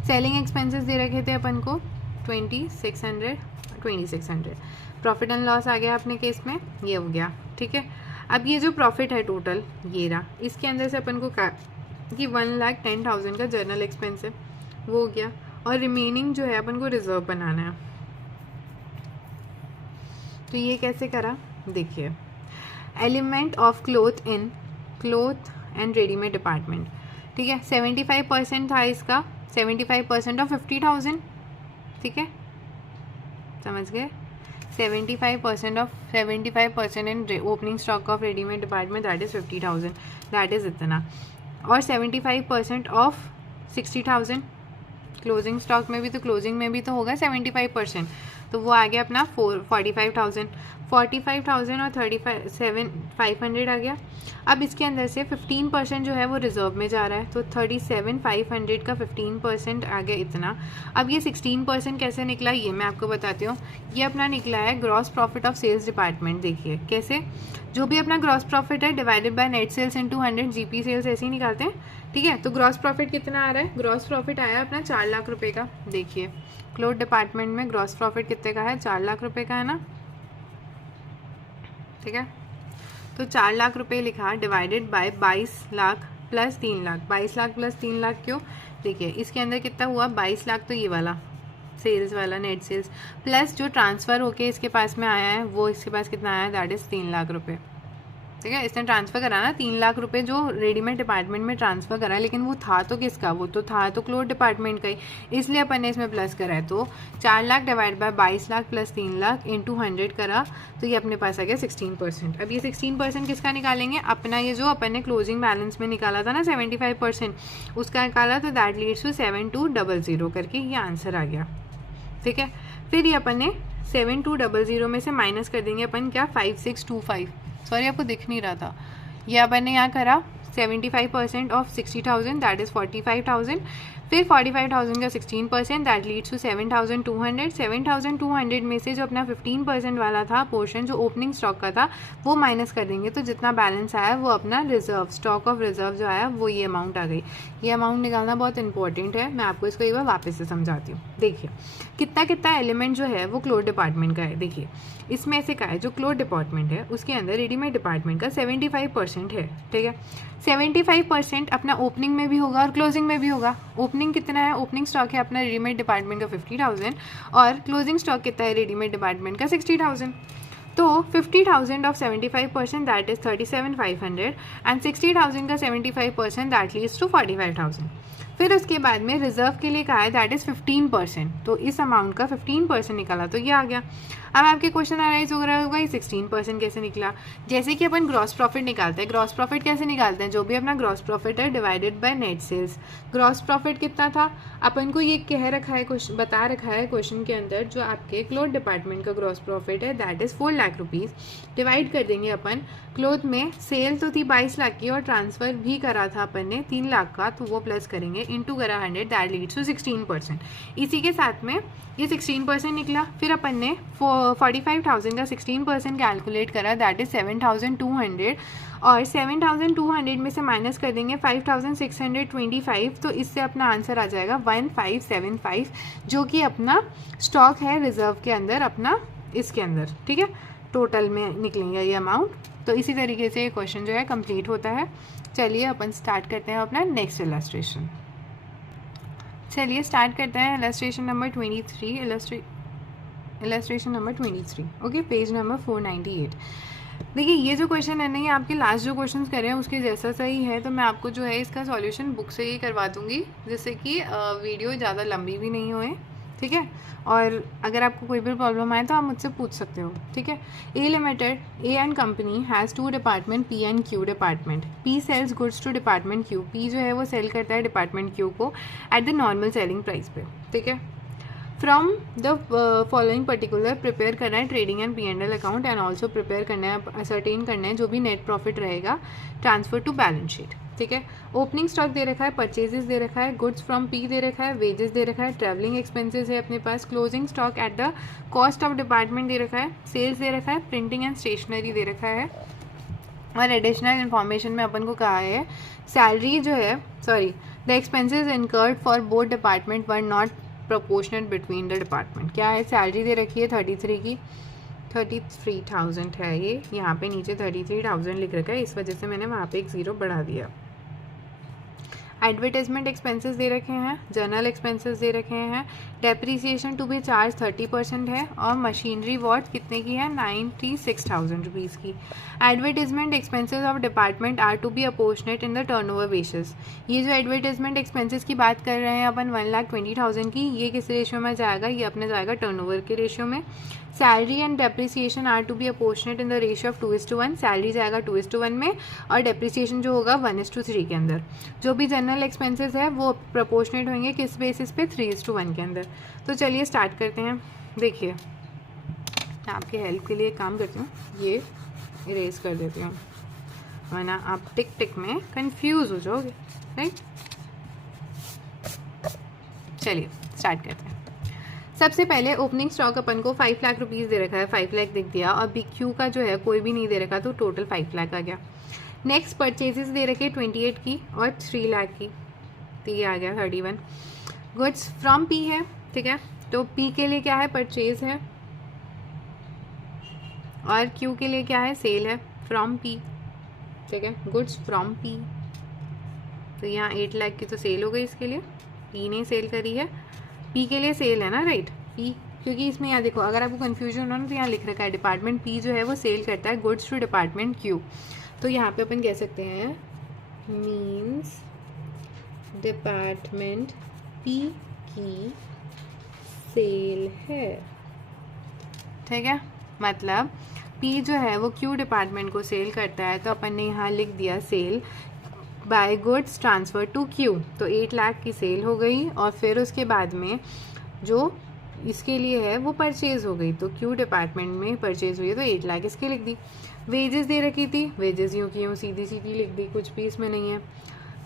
सेलिंग एक्सपेंसेस दे रखे थे अपन को 2,600। प्रॉफिट एंड लॉस आ गया अपने केस में, ये हो गया, ठीक है। अब ये जो प्रॉफिट है टोटल ये रहा, इसके अंदर से अपन को कि 1,10,000 का जर्नल एक्सपेंस है वो हो गया, और रिमेनिंग जो है अपन को रिजर्व बनाना है। तो ये कैसे करा, देखिए, element of cloth in cloth and readymade department, ठीक है। 75% था इसका, 75% ऑफ 50,000, ठीक है, समझ गए। 75% इन opening stock of readymade department that is 50,000, that is इतना, और 75% ऑफ 60,000 क्लोजिंग स्टॉक में भी, तो क्लोजिंग में भी तो होगा 75%, तो वो आ गया अपना 45,000 और 37,500 आ गया। अब इसके अंदर से 15% जो है वो रिजर्व में जा रहा है, तो 37,500 का 15% आ गया इतना। अब ये 16% कैसे निकला ये मैं आपको बताती हूँ। ये अपना निकला है gross profit of sales department. देखिए कैसे, जो भी अपना ग्रॉस प्रॉफिट है divided by net sales into 100, GP sales ऐसे ही निकालते हैं, ठीक है। तो ग्रॉस प्रॉफिट कितना आ रहा है, ग्रॉस प्रॉफिट आया अपना 4 लाख रुपए का। देखिए क्लोथ डिपार्टमेंट में ग्रॉस प्रॉफिट कितने का है, 4 लाख रुपए का है ना, ठीक है। तो 4 लाख रुपए लिखा, divided by 22 lakh plus 3 lakh. 22 lakh plus 3 lakh क्यों, देखिए इसके अंदर कितना हुआ, 22 लाख तो ये वाला सेल्स वाला नेट सेल्स, प्लस जो ट्रांसफ़र होके इसके पास में आया है वो इसके पास कितना आया है, दैट इज़ 3 लाख रुपए, ठीक है। इसने ट्रांसफ़र करा ना 3 लाख रुपए जो रेडीमेड डिपार्टमेंट में ट्रांसफ़र करा, लेकिन वो था तो किसका, वो तो था तो क्लोथ डिपार्टमेंट का ही, इसलिए अपन ने इसमें प्लस करा है। तो 4 lakh divide by 22 lakh plus 3 lakh into 100 करा, तो ये अपने पास आ गया 16%। अब ये 16% किसका निकालेंगे, अपना ये जो अपन ने क्लोजिंग बैलेंस में निकाला था ना 75%, उसका निकाला, तो दैट लीड्स टू 7200 करके ये आंसर आ गया। ठीक है, फिर ये अपन ने 7200 में से माइनस कर देंगे अपन क्या, 5625, सॉरी आपको दिख नहीं रहा था, ये अपन ने यहाँ करा 75% ऑफ 60,000 दैट इज़ 45,000, फिर 45,000 का 16% दैट लीड्स टू 7,200। 7,200 में से जो अपना 15% वाला था पोर्शन जो ओपनिंग स्टॉक का था वो माइनस कर देंगे, तो जितना बैलेंस आया वो अपना रिजर्व, स्टॉक ऑफ रिजर्व जो आया वो ये अमाउंट आ गई। ये अमाउंट निकालना बहुत इंपॉर्टेंट है, मैं आपको इसको एक बार वापस से समझाती हूँ। देखिए कितना कितना एलिमेंट जो है वो क्लोथ डिपार्टमेंट का है। देखिए इसमें ऐसे का है, जो क्लोथ डिपार्टमेंट है उसके अंदर रेडीमेड डिपार्टमेंट का 75% है। ठीक है, 75% अपना ओपनिंग में भी होगा और क्लोजिंग में भी होगा। ओपनिंग कितना है, ओपनिंग स्टॉक है अपना रेडीमेड डिपार्टमेंट का 50,000 और क्लोजिंग स्टॉक कितना है रेडीमेड डिपार्टमेंट का 60,000। तो 50,000 ऑफ 75% दैट इज 37,500 एंड 60,000 का 75% दैट लीड्स टू 45,000। फिर उसके बाद में रिजर्व के लिए कहा है दैट इज़ 15%, तो इस अमाउंट का 15% निकाला तो ये आ गया। अब आपके क्वेश्चन अराइज हो रहा होगा ये 16% कैसे निकला। जैसे कि अपन ग्रॉस प्रॉफिट निकालते हैं, ग्रॉस प्रॉफिट कैसे निकालते हैं, जो भी अपना ग्रॉस प्रॉफिट है divided by net sales. Gross profit कितना था, अपन को ये कह रखा है, बता रखा है क्वेश्चन के अंदर, जो आपके क्लोथ डिपार्टमेंट का ग्रॉस प्रॉफिट है that is 4 lakh rupees, divide कर देंगे अपन क्लोथ में, सेल तो थी 22 लाख की और ट्रांसफ़र भी करा था अपन ने 3 लाख का, तो वो प्लस करेंगे इंटू करा 100 दैट लीड्स टू 16%। इसी के साथ में ये 16% निकला। फिर अपन ने 45,000 का 16% कैलकुलेट करा दैट इज़ 7,200 और 7,200 में से माइनस कर देंगे 5,625, तो इससे अपना आंसर आ जाएगा 1575, जो कि अपना स्टॉक है रिजर्व के अंदर अपना इसके अंदर। ठीक है, टोटल में निकलेंगे ये अमाउंट। तो इसी तरीके से ये क्वेश्चन जो है कंप्लीट होता है। चलिए अपन स्टार्ट करते हैं अपना नेक्स्ट इलस्ट्रेशन। चलिए स्टार्ट करते हैं illustration number 23, illustration number 23। Okay, page number 498। देखिए ये जो क्वेश्चन है ना, ये आपके लास्ट जो क्वेश्चंस कर रहे हैं उसके जैसा सही है, तो मैं आपको जो है इसका सॉल्यूशन बुक से ही करवा दूंगी, जिससे कि वीडियो ज़्यादा लंबी भी नहीं होए। ठीक है, और अगर आपको कोई भी प्रॉब्लम आए तो आप मुझसे पूछ सकते हो। ठीक है, A limited, A and company has 2 department, P and Q department. P sells goods to department Q, P जो है वो सेल करता है डिपार्टमेंट क्यू को at the normal selling price पे। ठीक है, from the following particular prepare करना है trading and P&L account and also prepare करना है, असरटेन करना है जो भी नेट प्रॉफिट रहेगा ट्रांसफर टू बैलेंस शीट। ठीक है, ओपनिंग स्टॉक दे रखा है, परचेजेस दे रखा है, गुड्स फ्रॉम पी दे रखा है, वेजेस दे रखा है, ट्रैवलिंग एक्सपेंसेस है अपने पास, closing stock at the cost of department दे रखा है, सेल्स दे रखा है, प्रिंटिंग एंड स्टेशनरी दे रखा है, और एडिशनल इन्फॉर्मेशन में अपन को कहा है सैलरी जो है, sorry, the expenses incurred for both department were not proportional between the department. क्या है, सैलरी दे रखी है 33 की, 33,000 है ये, यहाँ पे नीचे 33,000 लिख रखा है, इस वजह से मैंने वहाँ पे एक ज़ीरो बढ़ा दिया। एडवर्टाइजमेंट एक्सपेंसेस दे रखे हैं, जर्नल एक्सपेंसेस दे रखे हैं, डेप्रीसिएशन टू बी चार्ज 30% है, और मशीनरी वॉट कितने की है 96,000 रुपीज़ की। Advertisement expenses of department are to be apportioned in the turnover basis. ये जो एडवर्टाइजमेंट एक्सपेंसेस की बात कर रहे हैं अपन 1,20,000 की, ये किस रेशियो में जाएगा, ये अपने जाएगा टर्नओवर के रेशियो में। Salary and depreciation are to be apportioned in the ratio of 2:1, salary जाएगा 2:1 में और डेप्रिसिएशन जो होगा 1:3 के अंदर। जो भी जनरल एक्सपेंसेस है वो प्रोपोर्शनेट होंगे किस बेसिस पे 3:1 के अंदर। तो चलिए स्टार्ट करते हैं। देखिए मैं आपके हेल्प के लिए एक काम करती हूँ, ये इरेज कर देती हूँ वरना आप टिक टिक में कंफ्यूज हो जाओगे, राइट। चलिए स्टार्ट करते हैं। सबसे पहले ओपनिंग स्टॉक अपन को 5 लाख रुपीज़ दे रखा है, 5 लाख दिख दिया, और BQ का जो है कोई भी नहीं दे रखा, तो टोटल 5 लाख आ गया। नेक्स्ट परचेजेस दे रखे 28 की और 3 लाख की, तो ये आ गया 31। गुड्स फ्रॉम P है, ठीक है, तो P के लिए क्या है, परचेज है, और Q के लिए क्या है, सेल है, फ्रॉम P, ठीक है, गुड्स फ्रॉम P। तो यहाँ 8 लाख की तो सेल हो गई, इसके लिए P ने सेल करी है, P के लिए सेल है ना, राइट, P क्योंकि इसमें यहाँ देखो, अगर आपको कन्फ्यूजन हो ना तो यहाँ लिख रखा है डिपार्टमेंट पी जो है वो सेल करता है गुड्स टू डिपार्टमेंट क्यू। तो यहाँ पे अपन कह सकते हैं मीन्स डिपार्टमेंट पी की सेल है। ठीक है, मतलब पी जो है वो क्यू डिपार्टमेंट को सेल करता है, तो अपन ने यहाँ लिख दिया sale by goods transfer to Q. तो 8 लाख की सेल हो गई, और फिर उसके बाद में जो इसके लिए है वो परचेज हो गई, तो क्यू डिपार्टमेंट में परचेज हुई है तो 8 लाख इसके लिख दी। वेजेस दे रखी थी, वेजेस यूँ की यूँ सीधी सीधी लिख दी, कुछ भी इसमें नहीं है।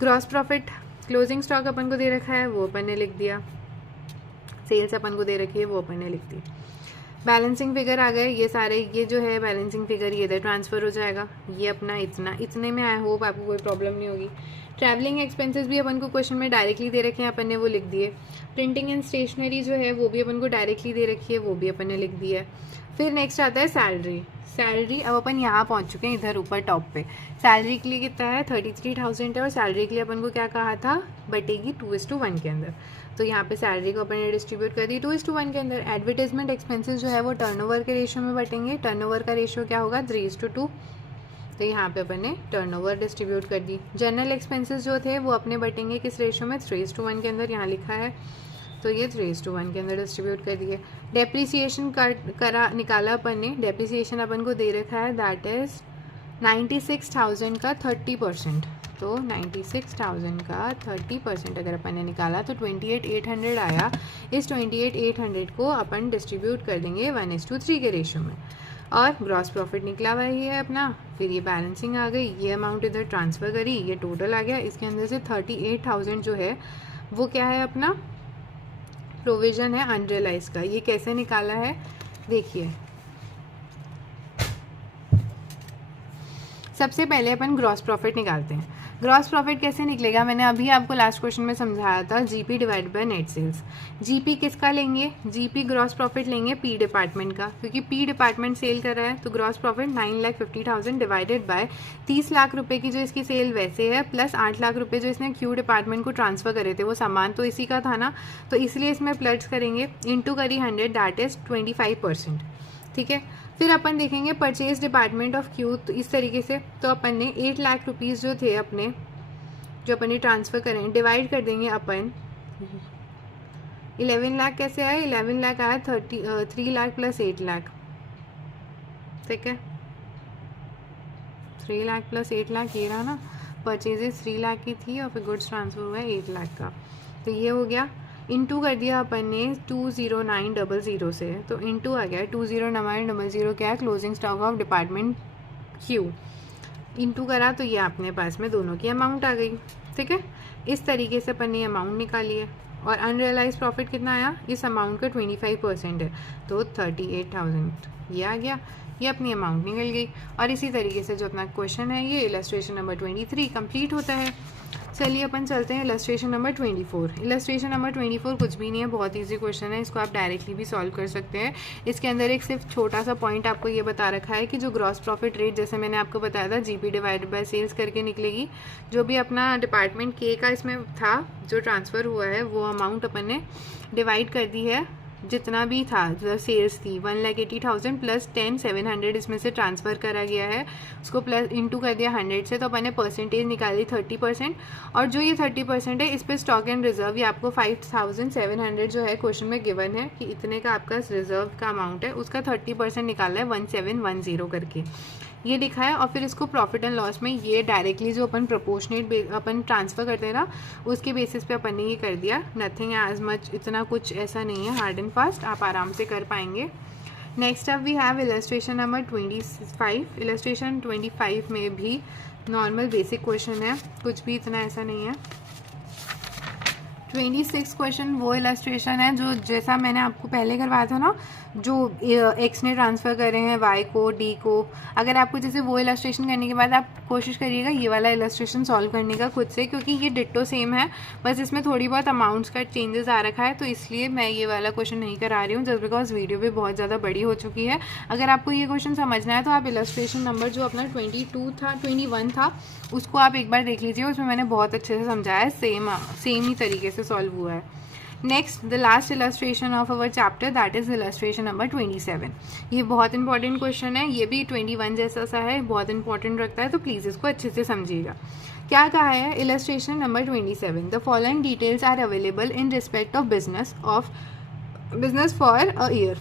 ग्रॉस प्रॉफिट क्लोजिंग स्टॉक अपन को दे रखा है, वो अपन ने लिख दिया। सेल्स अपन को दे रखी है, वो अपन ने लिख दी। बैलेंसिंग फिगर आ गए, ये सारे, ये जो है बैलेंसिंग फिगर ये इधर ट्रांसफ़र हो जाएगा। ये अपना इतने में आई होप आपको कोई प्रॉब्लम नहीं होगी। ट्रैवलिंग एक्सपेंसेस भी अपन को क्वेश्चन में डायरेक्टली दे रखे हैं, अपन ने वो लिख दिए। प्रिंटिंग एंड स्टेशनरी जो है वो भी अपन को डायरेक्टली दे रखी है, वो भी अपन ने लिख दिया है। फिर नेक्स्ट आता है सैलरी। सैलरी अब अपन यहाँ पहुँच चुके हैं इधर ऊपर टॉप पे। सैलरी के लिए कितना है 33,000 है, और सैलरी के लिए अपन को क्या कहा था बटेगी 2:1 के अंदर। तो यहाँ पे सैलरी को अपन ने डिस्ट्रीब्यूट कर दी 2:1 के अंदर। एडवर्टाइजमेंट एक्सपेंसेस जो है वो टर्नओवर के रेशियो में बटेंगे। टर्नओवर का रेशियो क्या होगा 3:2, तो यहाँ पे अपन ने टर्नओवर डिस्ट्रीब्यूट कर दी। जनरल एक्सपेंसेस जो थे वो अपने बटेंगे किस रेशियो में 3:1 के अंदर, यहाँ लिखा है, तो ये 3:1 के अंदर डिस्ट्रीब्यूट कर दिए। डेप्रीसिएशन करा निकाला अपन ने, डेप्रीसिएशन अपन को दे रखा है दैट इज़ 96,000 का 30%। तो 96,000 का 30% अगर अपन ने निकाला तो 28,800 आया। इस 28,800 को अपन डिस्ट्रीब्यूट कर देंगे 1:3 के रेशियो में। और ग्रॉस प्रॉफिट निकला हुआ ही है अपना। फिर ये बैलेंसिंग आ गई, ये अमाउंट इधर ट्रांसफ़र करी, ये टोटल आ गया। इसके अंदर से 38,000 जो है वो क्या है अपना प्रोविज़न है अनरियलाइज का। ये कैसे निकाला है देखिए, सबसे पहले अपन ग्रॉस प्रॉफिट निकालते हैं। ग्रॉस प्रॉफिट कैसे निकलेगा, मैंने अभी आपको लास्ट क्वेश्चन में समझाया था, GP divide by net sales. GP किसका लेंगे, जीपी ग्रॉस प्रॉफिट लेंगे पी डिपार्टमेंट का, क्योंकि पी डिपार्टमेंट सेल कर रहा है। तो gross profit 9,50,000 divided by 30 lakh रुपए की जो इसकी सेल वैसे है, प्लस 8 लाख रुपए जो इसने क्यू डिपार्टमेंट को ट्रांसफ़र करे थे, वो सामान तो इसी का था ना, तो इसलिए इसमें प्लस करेंगे, इंटू करी 100 दैट इज़ 25%। ठीक है, फिर अपन देखेंगे परचेज डिपार्टमेंट ऑफ क्यू, तो इस तरीके से। तो अपन ने 8 लाख रुपीज़ जो थे अपने, जो अपन ने ट्रांसफ़र करें, डिवाइड कर देंगे अपन 11 लाख। कैसे आया 11 लाख आया 3 लाख प्लस 8 लाख। ठीक है, 3 लाख प्लस 8 लाख ये रहा ना। परचेजेस 3 लाख की थी और फिर गुड्स ट्रांसफ़र हुआ है 8 लाख का, तो ये हो गया। इंटू कर दिया अपन ने 20900 से, तो इंटू आ गया 20900 क्या है closing stock of department Q. Into करा तो ये अपने पास में दोनों की अमाउंट आ गई। ठीक है, इस तरीके से अपन ने अमाउंट निकाली है। और अनरियलाइज प्रॉफिट कितना आया, इस अमाउंट का 25% है, तो 38,000 ये आ गया। ये अपनी अमाउंट निकल गई। और इसी तरीके से जो अपना क्वेश्चन है ये इलस्ट्रेशन नंबर 23 कंप्लीट होता है। चलिए अपन चलते हैं इलस्ट्रेशन नंबर 24। इलस्ट्रेशन नंबर 24 कुछ भी नहीं है, बहुत इजी क्वेश्चन है, इसको आप डायरेक्टली भी सॉल्व कर सकते हैं। इसके अंदर एक सिर्फ छोटा सा पॉइंट आपको ये बता रखा है कि जो ग्रॉस प्रॉफिट रेट, जैसे मैंने आपको बताया था, जीपी डिवाइडेड बाय सेल्स करके निकलेगी। जो भी अपना डिपार्टमेंट के का इसमें था जो ट्रांसफ़र हुआ है, वो अमाउंट अपन ने डिवाइड कर दी है, जितना भी था जो सेल्स थी 1,80,000 प्लस 10,700 इसमें से ट्रांसफ़र करा गया है, उसको प्लस इंटू कर दिया 100 से, तो अपन ने परसेंटेज निकाली 30%। और जो ये 30% है इस पर स्टॉक एंड रिजर्व, ये आपको 5,700 जो है क्वेश्चन में गिवन है कि इतने का आपका रिजर्व का अमाउंट है, उसका 30% निकाला है 1710 करके ये दिखा है। और फिर इसको प्रॉफिट एंड लॉस में ये डायरेक्टली जो अपन प्रोपोर्शनेट अपन ट्रांसफ़र करते हैं ना, उसके बेसिस पे अपन ने ये कर दिया। नथिंग एज मच, इतना कुछ ऐसा नहीं है हार्ड एंड फास्ट, आप आराम से कर पाएंगे। Next up we have illustration number 25। Illustration 25 में भी नॉर्मल बेसिक क्वेश्चन है, कुछ भी इतना ऐसा नहीं है। 26 क्वेश्चन वो इलस्ट्रेशन है जो जैसा मैंने आपको पहले करवाया था ना, जो एक्स ने ट्रांसफ़र करे हैं वाई को डी को। अगर आपको जैसे वो इलस्ट्रेशन करने के बाद आप कोशिश करिएगा ये वाला इलस्ट्रेशन सॉल्व करने का खुद से, क्योंकि ये डिट्टो सेम है, बस इसमें थोड़ी बहुत अमाउंट्स का चेंजेस आ रखा है, तो इसलिए मैं ये वाला क्वेश्चन नहीं करा रही हूँ, जस्ट बिकॉज वीडियो भी बहुत ज़्यादा बड़ी हो चुकी है। अगर आपको ये क्वेश्चन समझना है तो आप इलस्ट्रेशन नंबर जो अपना 21 था उसको आप एक बार देख लीजिए, उसमें मैंने बहुत अच्छे से समझाया है, सेम ही तरीके से सॉल्व हुआ है। Next the last illustration of our chapter that is illustration number 27. ये बहुत इंपॉर्टेंट क्वेश्चन है, ये भी 21 जैसा सा है, बहुत इंपॉर्टेंट रखता है, तो प्लीज़ इसको अच्छे से समझिएगा. क्या कहा है illustration number 27. The following details are available in respect of business for a year.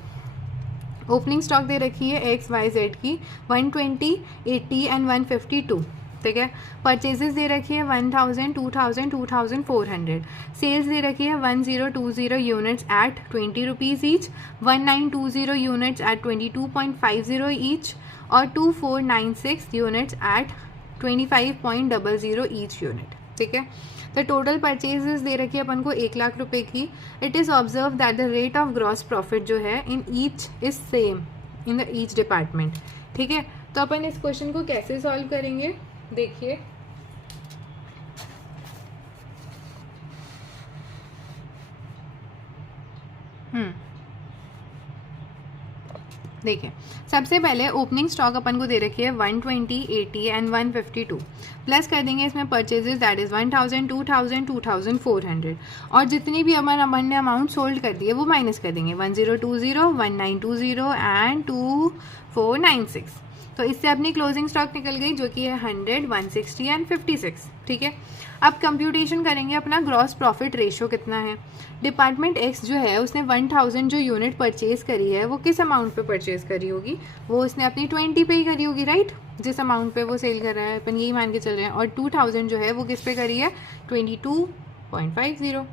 Opening stock दे रखी है XYZ की 120, 80 एंड 152. ठीक है. परचेजेस दे रखी है 1000, 2000, 2400. सेल्स दे रखी है 1020 units at 20 rupees each, 1920 units at 22.50 each और 2496 यूनिट्स एट 25.00 ईच यूनिट. ठीक है. द टोटल परचेजेस दे रखी है अपन को 1 लाख रुपए की. It is observe that the rate of gross profit जो है in each is same in the each department. ठीक है. तो अपन इस क्वेश्चन को कैसे सॉल्व करेंगे देखिए. देखिए सबसे पहले ओपनिंग स्टॉक अपन को दे रखी है 120, 80 एंड 152. प्लस कर देंगे इसमें परचेजेस दैट इज 1000, 2000, 2400 और जितनी भी अपन ने अमाउंट सोल्ड कर दी है वो माइनस कर देंगे 1020, 1920 एंड 2496. तो इससे अपनी क्लोजिंग स्टॉक निकल गई जो कि है 100, 160 एंड 56. ठीक है. अब कंप्यूटेशन करेंगे अपना ग्रॉस प्रॉफिट रेशियो कितना है. डिपार्टमेंट एक्स जो है उसने 1000 जो यूनिट परचेज करी है वो किस अमाउंट पे परचेज करी होगी, वो उसने अपनी 20 पे ही करी होगी, राइट. जिस अमाउंट पे वो सेल कर रहा है अपन यही मान के चल रहे हैं. और 2000 जो है वो किस पे करी है 22.50.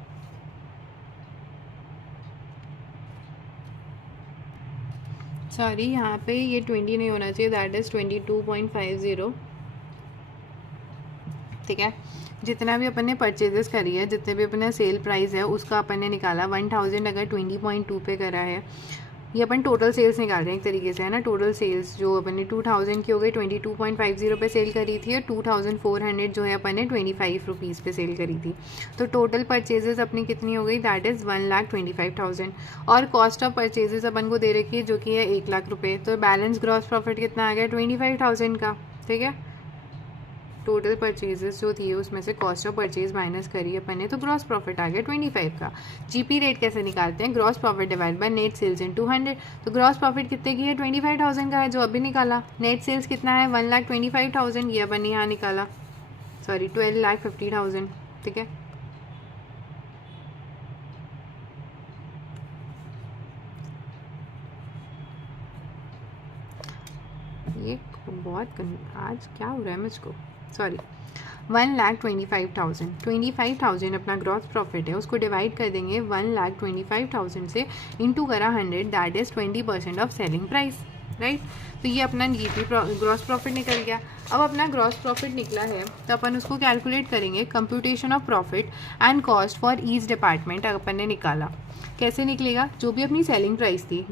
सॉरी यहाँ पे ये 20 नहीं होना चाहिए, दैट इज़ 22.50. ठीक है. जितना भी अपन ने परचेजेस करी है, जितने भी अपने सेल प्राइस है उसका अपन ने निकाला 1000 अगर 20.2 पे करा है, ये अपन टोटल सेल्स निकाल रहे हैं एक तरीके से, है ना. टोटल सेल्स जो अपन ने 2000 की हो गई 22.50 पे सेल करी थी और 2400 जो है अपन ने 25 रुपीज़ पे सेल करी थी. तो टोटल परचेजेस अपनी कितनी हो गई दैट इज़ 1,25,000. और कॉस्ट ऑफ परचेजेस अपन को दे रखी है जो कि है 1 लाख रुपये. तो बैलेंस ग्रॉस प्रॉफिट कितना आ गया 25,000 का. ठीक है. टोटल परचेजेस जो थी उसमें से कॉस्ट ऑफ परचेज माइनस करी अपन ने तो ग्रॉस प्रॉफिट आ गया 25 का. जीपी रेट कैसे निकालते हैं, gross profit divide by net sales in 200. तो ग्रॉस प्रॉफिट कितने की है 25,000 का है जो अभी निकाला. नेट सेल्स कितना है 1,25,000, ये अपन ने यहाँ निकाला, सॉरी 12,50,000. ठीक है. ये बहुत आज क्या हो रहा है मुझको, सॉरी 1,25,000. 25,000 अपना ग्रॉस प्रॉफिट है, उसको डिवाइड कर देंगे 1,25,000 से, इंटू करा 100, that is 20% of selling price, right. तो ये अपना जीपी ग्रॉस प्रॉफिट निकल गया. अब अपना ग्रॉस प्रॉफिट निकला है तो अपन उसको कैलकुलेट करेंगे. Computation of profit and cost for each department अपन ने निकाला. कैसे निकलेगा, जो भी अपनी सेलिंग प्राइस थी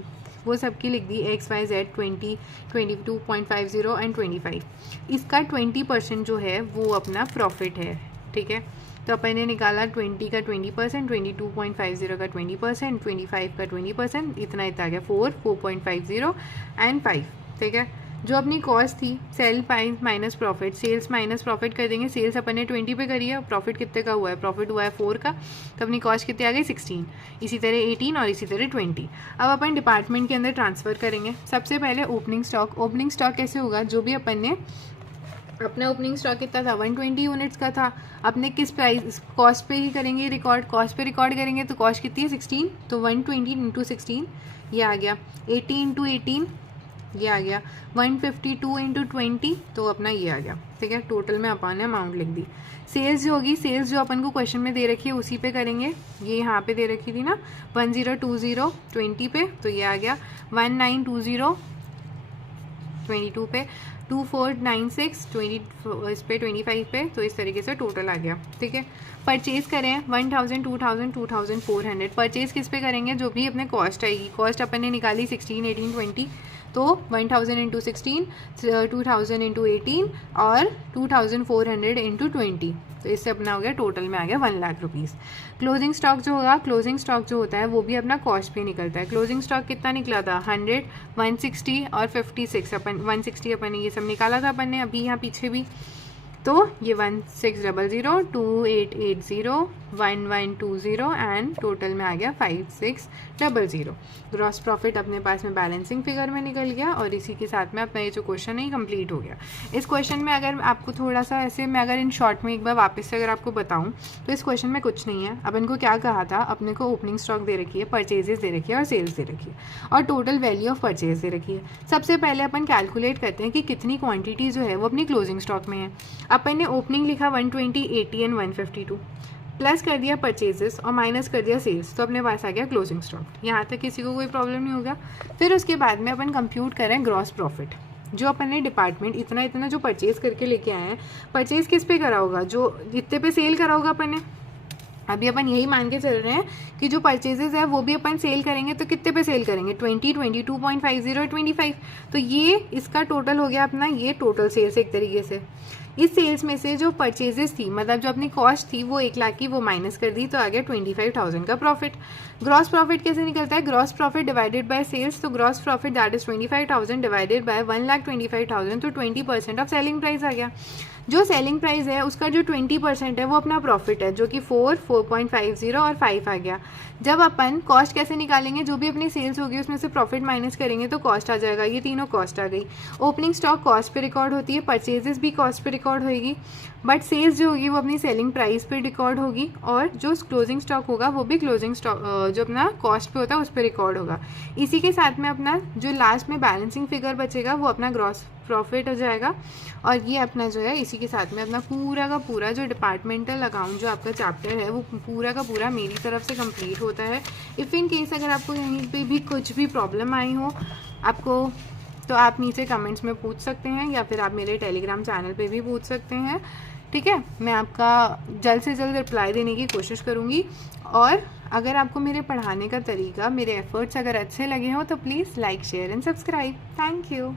वो सबकी लिख दी XYZ 20, 22.50 एंड 25. इसका 20% जो है वो अपना प्रॉफिट है. ठीक है. तो अपन ने निकाला 20 का 20%, 22.50 का 20%, 25 का 20%, इतना आ गया 4.50 एंड 5. ठीक है. जो अपनी कॉस्ट थी sale price minus profit, sales minus profit कर देंगे. सेल्स अपन ने 20 पे करी है, प्रॉफिट कितने का हुआ है, प्रॉफिट हुआ है 4 का, तो अपनी कॉस्ट कितनी आ गई 16. इसी तरह 18 और इसी तरह 20. अब अपन डिपार्टमेंट के अंदर ट्रांसफ़र करेंगे. सबसे पहले ओपनिंग स्टॉक. ओपनिंग स्टॉक कैसे होगा, जो भी अपन ने अपना ओपनिंग स्टॉक कितना था 120 यूनिट्स का था, अपने किस प्राइस कॉस्ट पे ही करेंगे रिकॉर्ड. कॉस्ट पे रिकॉर्ड करेंगे तो कॉस्ट कितनी है 16, तो 120 इंटू 16 ये आ गया. 80 इंटू 18 ये आ गया. 152 इंटू 20 तो अपना ये आ गया. ठीक है. टोटल में अपन ने अमाउंट लिख दी. सेल्स जो होगी, सेल्स जो अपन को क्वेश्चन में दे रखी है उसी पे करेंगे. ये यहाँ पे दे रखी थी ना 1020 20 पे, तो ये आ गया 1920 22 पे, 2496 20 इस पे 25 पे, तो इस तरीके से टोटल आ गया. ठीक है. परचेज करें 1000, 2000, 2400. परचेज किस पे करेंगे, जो भी अपने कॉस्ट आएगी. कॉस्ट अपन ने निकाली 16, 18, 20, तो 1000 इंटू 16, 2000 इंटू 18 और 2400 इंटू 20. तो इससे अपना हो गया टोटल में आ गया 1 लाख रुपीज़. क्लोजिंग स्टॉक जो होगा, क्लोजिंग स्टॉक जो होता है वो भी अपना कॉस्ट पे निकलता है. क्लोजिंग स्टॉक कितना निकला था 100, 160 और 56. अपन 160 अपन ने ये सब निकाला था अपन ने अभी यहाँ पीछे भी. तो ये 1600, 2880, 1120 एंड टोटल में आ गया 5600। ग्रॉस प्रॉफिट अपने पास में बैलेंसिंग फिगर में निकल गया और इसी के साथ में अपना ये जो क्वेश्चन है कंप्लीट हो गया। इस क्वेश्चन में अगर आपको थोड़ा सा ऐसे मैं अगर इन शॉर्ट में एक बार वापस से अगर आपको बताऊं तो इस क्वेश्चन में कुछ नहीं है। अपन को क्या कहा था, अपने को ओपनिंग स्टॉक दे रखी है, परचेजेस दे रखी है और सेल्स दे रखी है और टोटल वैल्यू ऑफ परचेज दे रखी है। सबसे पहले अपन कैलकुलेट करते हैं कि कितनी क्वांटिटी जो है वो अपनी क्लोजिंग स्टॉक में है। अपन ने ओपनिंग लिखा 120, 80 एंड 152, प्लस कर दिया परचेजेस और माइनस कर दिया सेल्स, तो अपने पास आ गया क्लोजिंग स्टॉक। यहाँ तक किसी को कोई प्रॉब्लम नहीं होगा। फिर उसके बाद में अपन कंप्यूट करें ग्रॉस प्रॉफिट। जो अपन ने डिपार्टमेंट इतना इतना जो परचेज करके लेके आए हैं, परचेज किस पे करा होगा, जो जितने पे सेल करा होगा अपन ने। अभी अपन यही मान के चल रहे हैं कि जो परचेजेस है वो भी अपन सेल करेंगे तो कितने पे सेल करेंगे, 20, 22.50, 25। तो ये इसका टोटल हो गया अपना, ये टोटल सेल्स एक तरीके से। इस सेल्स में से जो परचेजेस थी, मतलब जो अपनी कॉस्ट थी वो 1 लाख की, वो माइनस कर दी तो आ गया 25,000 का प्रॉफिट। ग्रॉस प्रॉफिट कैसे निकलता है, gross profit divided by sales. तो gross profit that is 25,000 divided by 1,25,000, तो 20% ऑफ सेलिंग प्राइस आ गया। जो सेलिंग प्राइस है उसका जो 20% है वो अपना प्रॉफिट है, जो कि 4, 4.50 और 5 आ गया। जब अपन कॉस्ट कैसे निकालेंगे, जो भी अपनी सेल्स होगी उसमें से प्रॉफिट माइनस करेंगे तो कॉस्ट आ जाएगा। ये तीनों कॉस्ट आ गई। ओपनिंग स्टॉक कॉस्ट पे रिकॉर्ड होती है, परचेजेस भी कॉस्ट पे रिकॉर्ड होगी, बट सेल्स जो होगी वो अपनी सेलिंग प्राइस पे रिकॉर्ड होगी और जो क्लोजिंग स्टॉक होगा वो भी क्लोजिंग स्टॉक जो अपना कॉस्ट पे होता है उस पर रिकॉर्ड होगा। इसी के साथ में अपना जो लास्ट में बैलेंसिंग फिगर बचेगा वो अपना ग्रॉस प्रॉफिट हो जाएगा। और ये अपना जो है इसी के साथ में अपना पूरा का पूरा जो डिपार्टमेंटल अकाउंट जो आपका चैप्टर है वो पूरा का पूरा मेरी तरफ से कंप्लीट होता है। इफ़ इन केस अगर आपको कहीं पे भी कुछ भी प्रॉब्लम आई हो आपको, तो आप नीचे कमेंट्स में पूछ सकते हैं या फिर आप मेरे टेलीग्राम चैनल पे भी पूछ सकते हैं। ठीक है, मैं आपका जल्द से जल्द रिप्लाई देने की कोशिश करूँगी। और अगर आपको मेरे पढ़ाने का तरीका, मेरे एफर्ट्स अगर अच्छे लगे हों तो please like, share and subscribe. Thank you.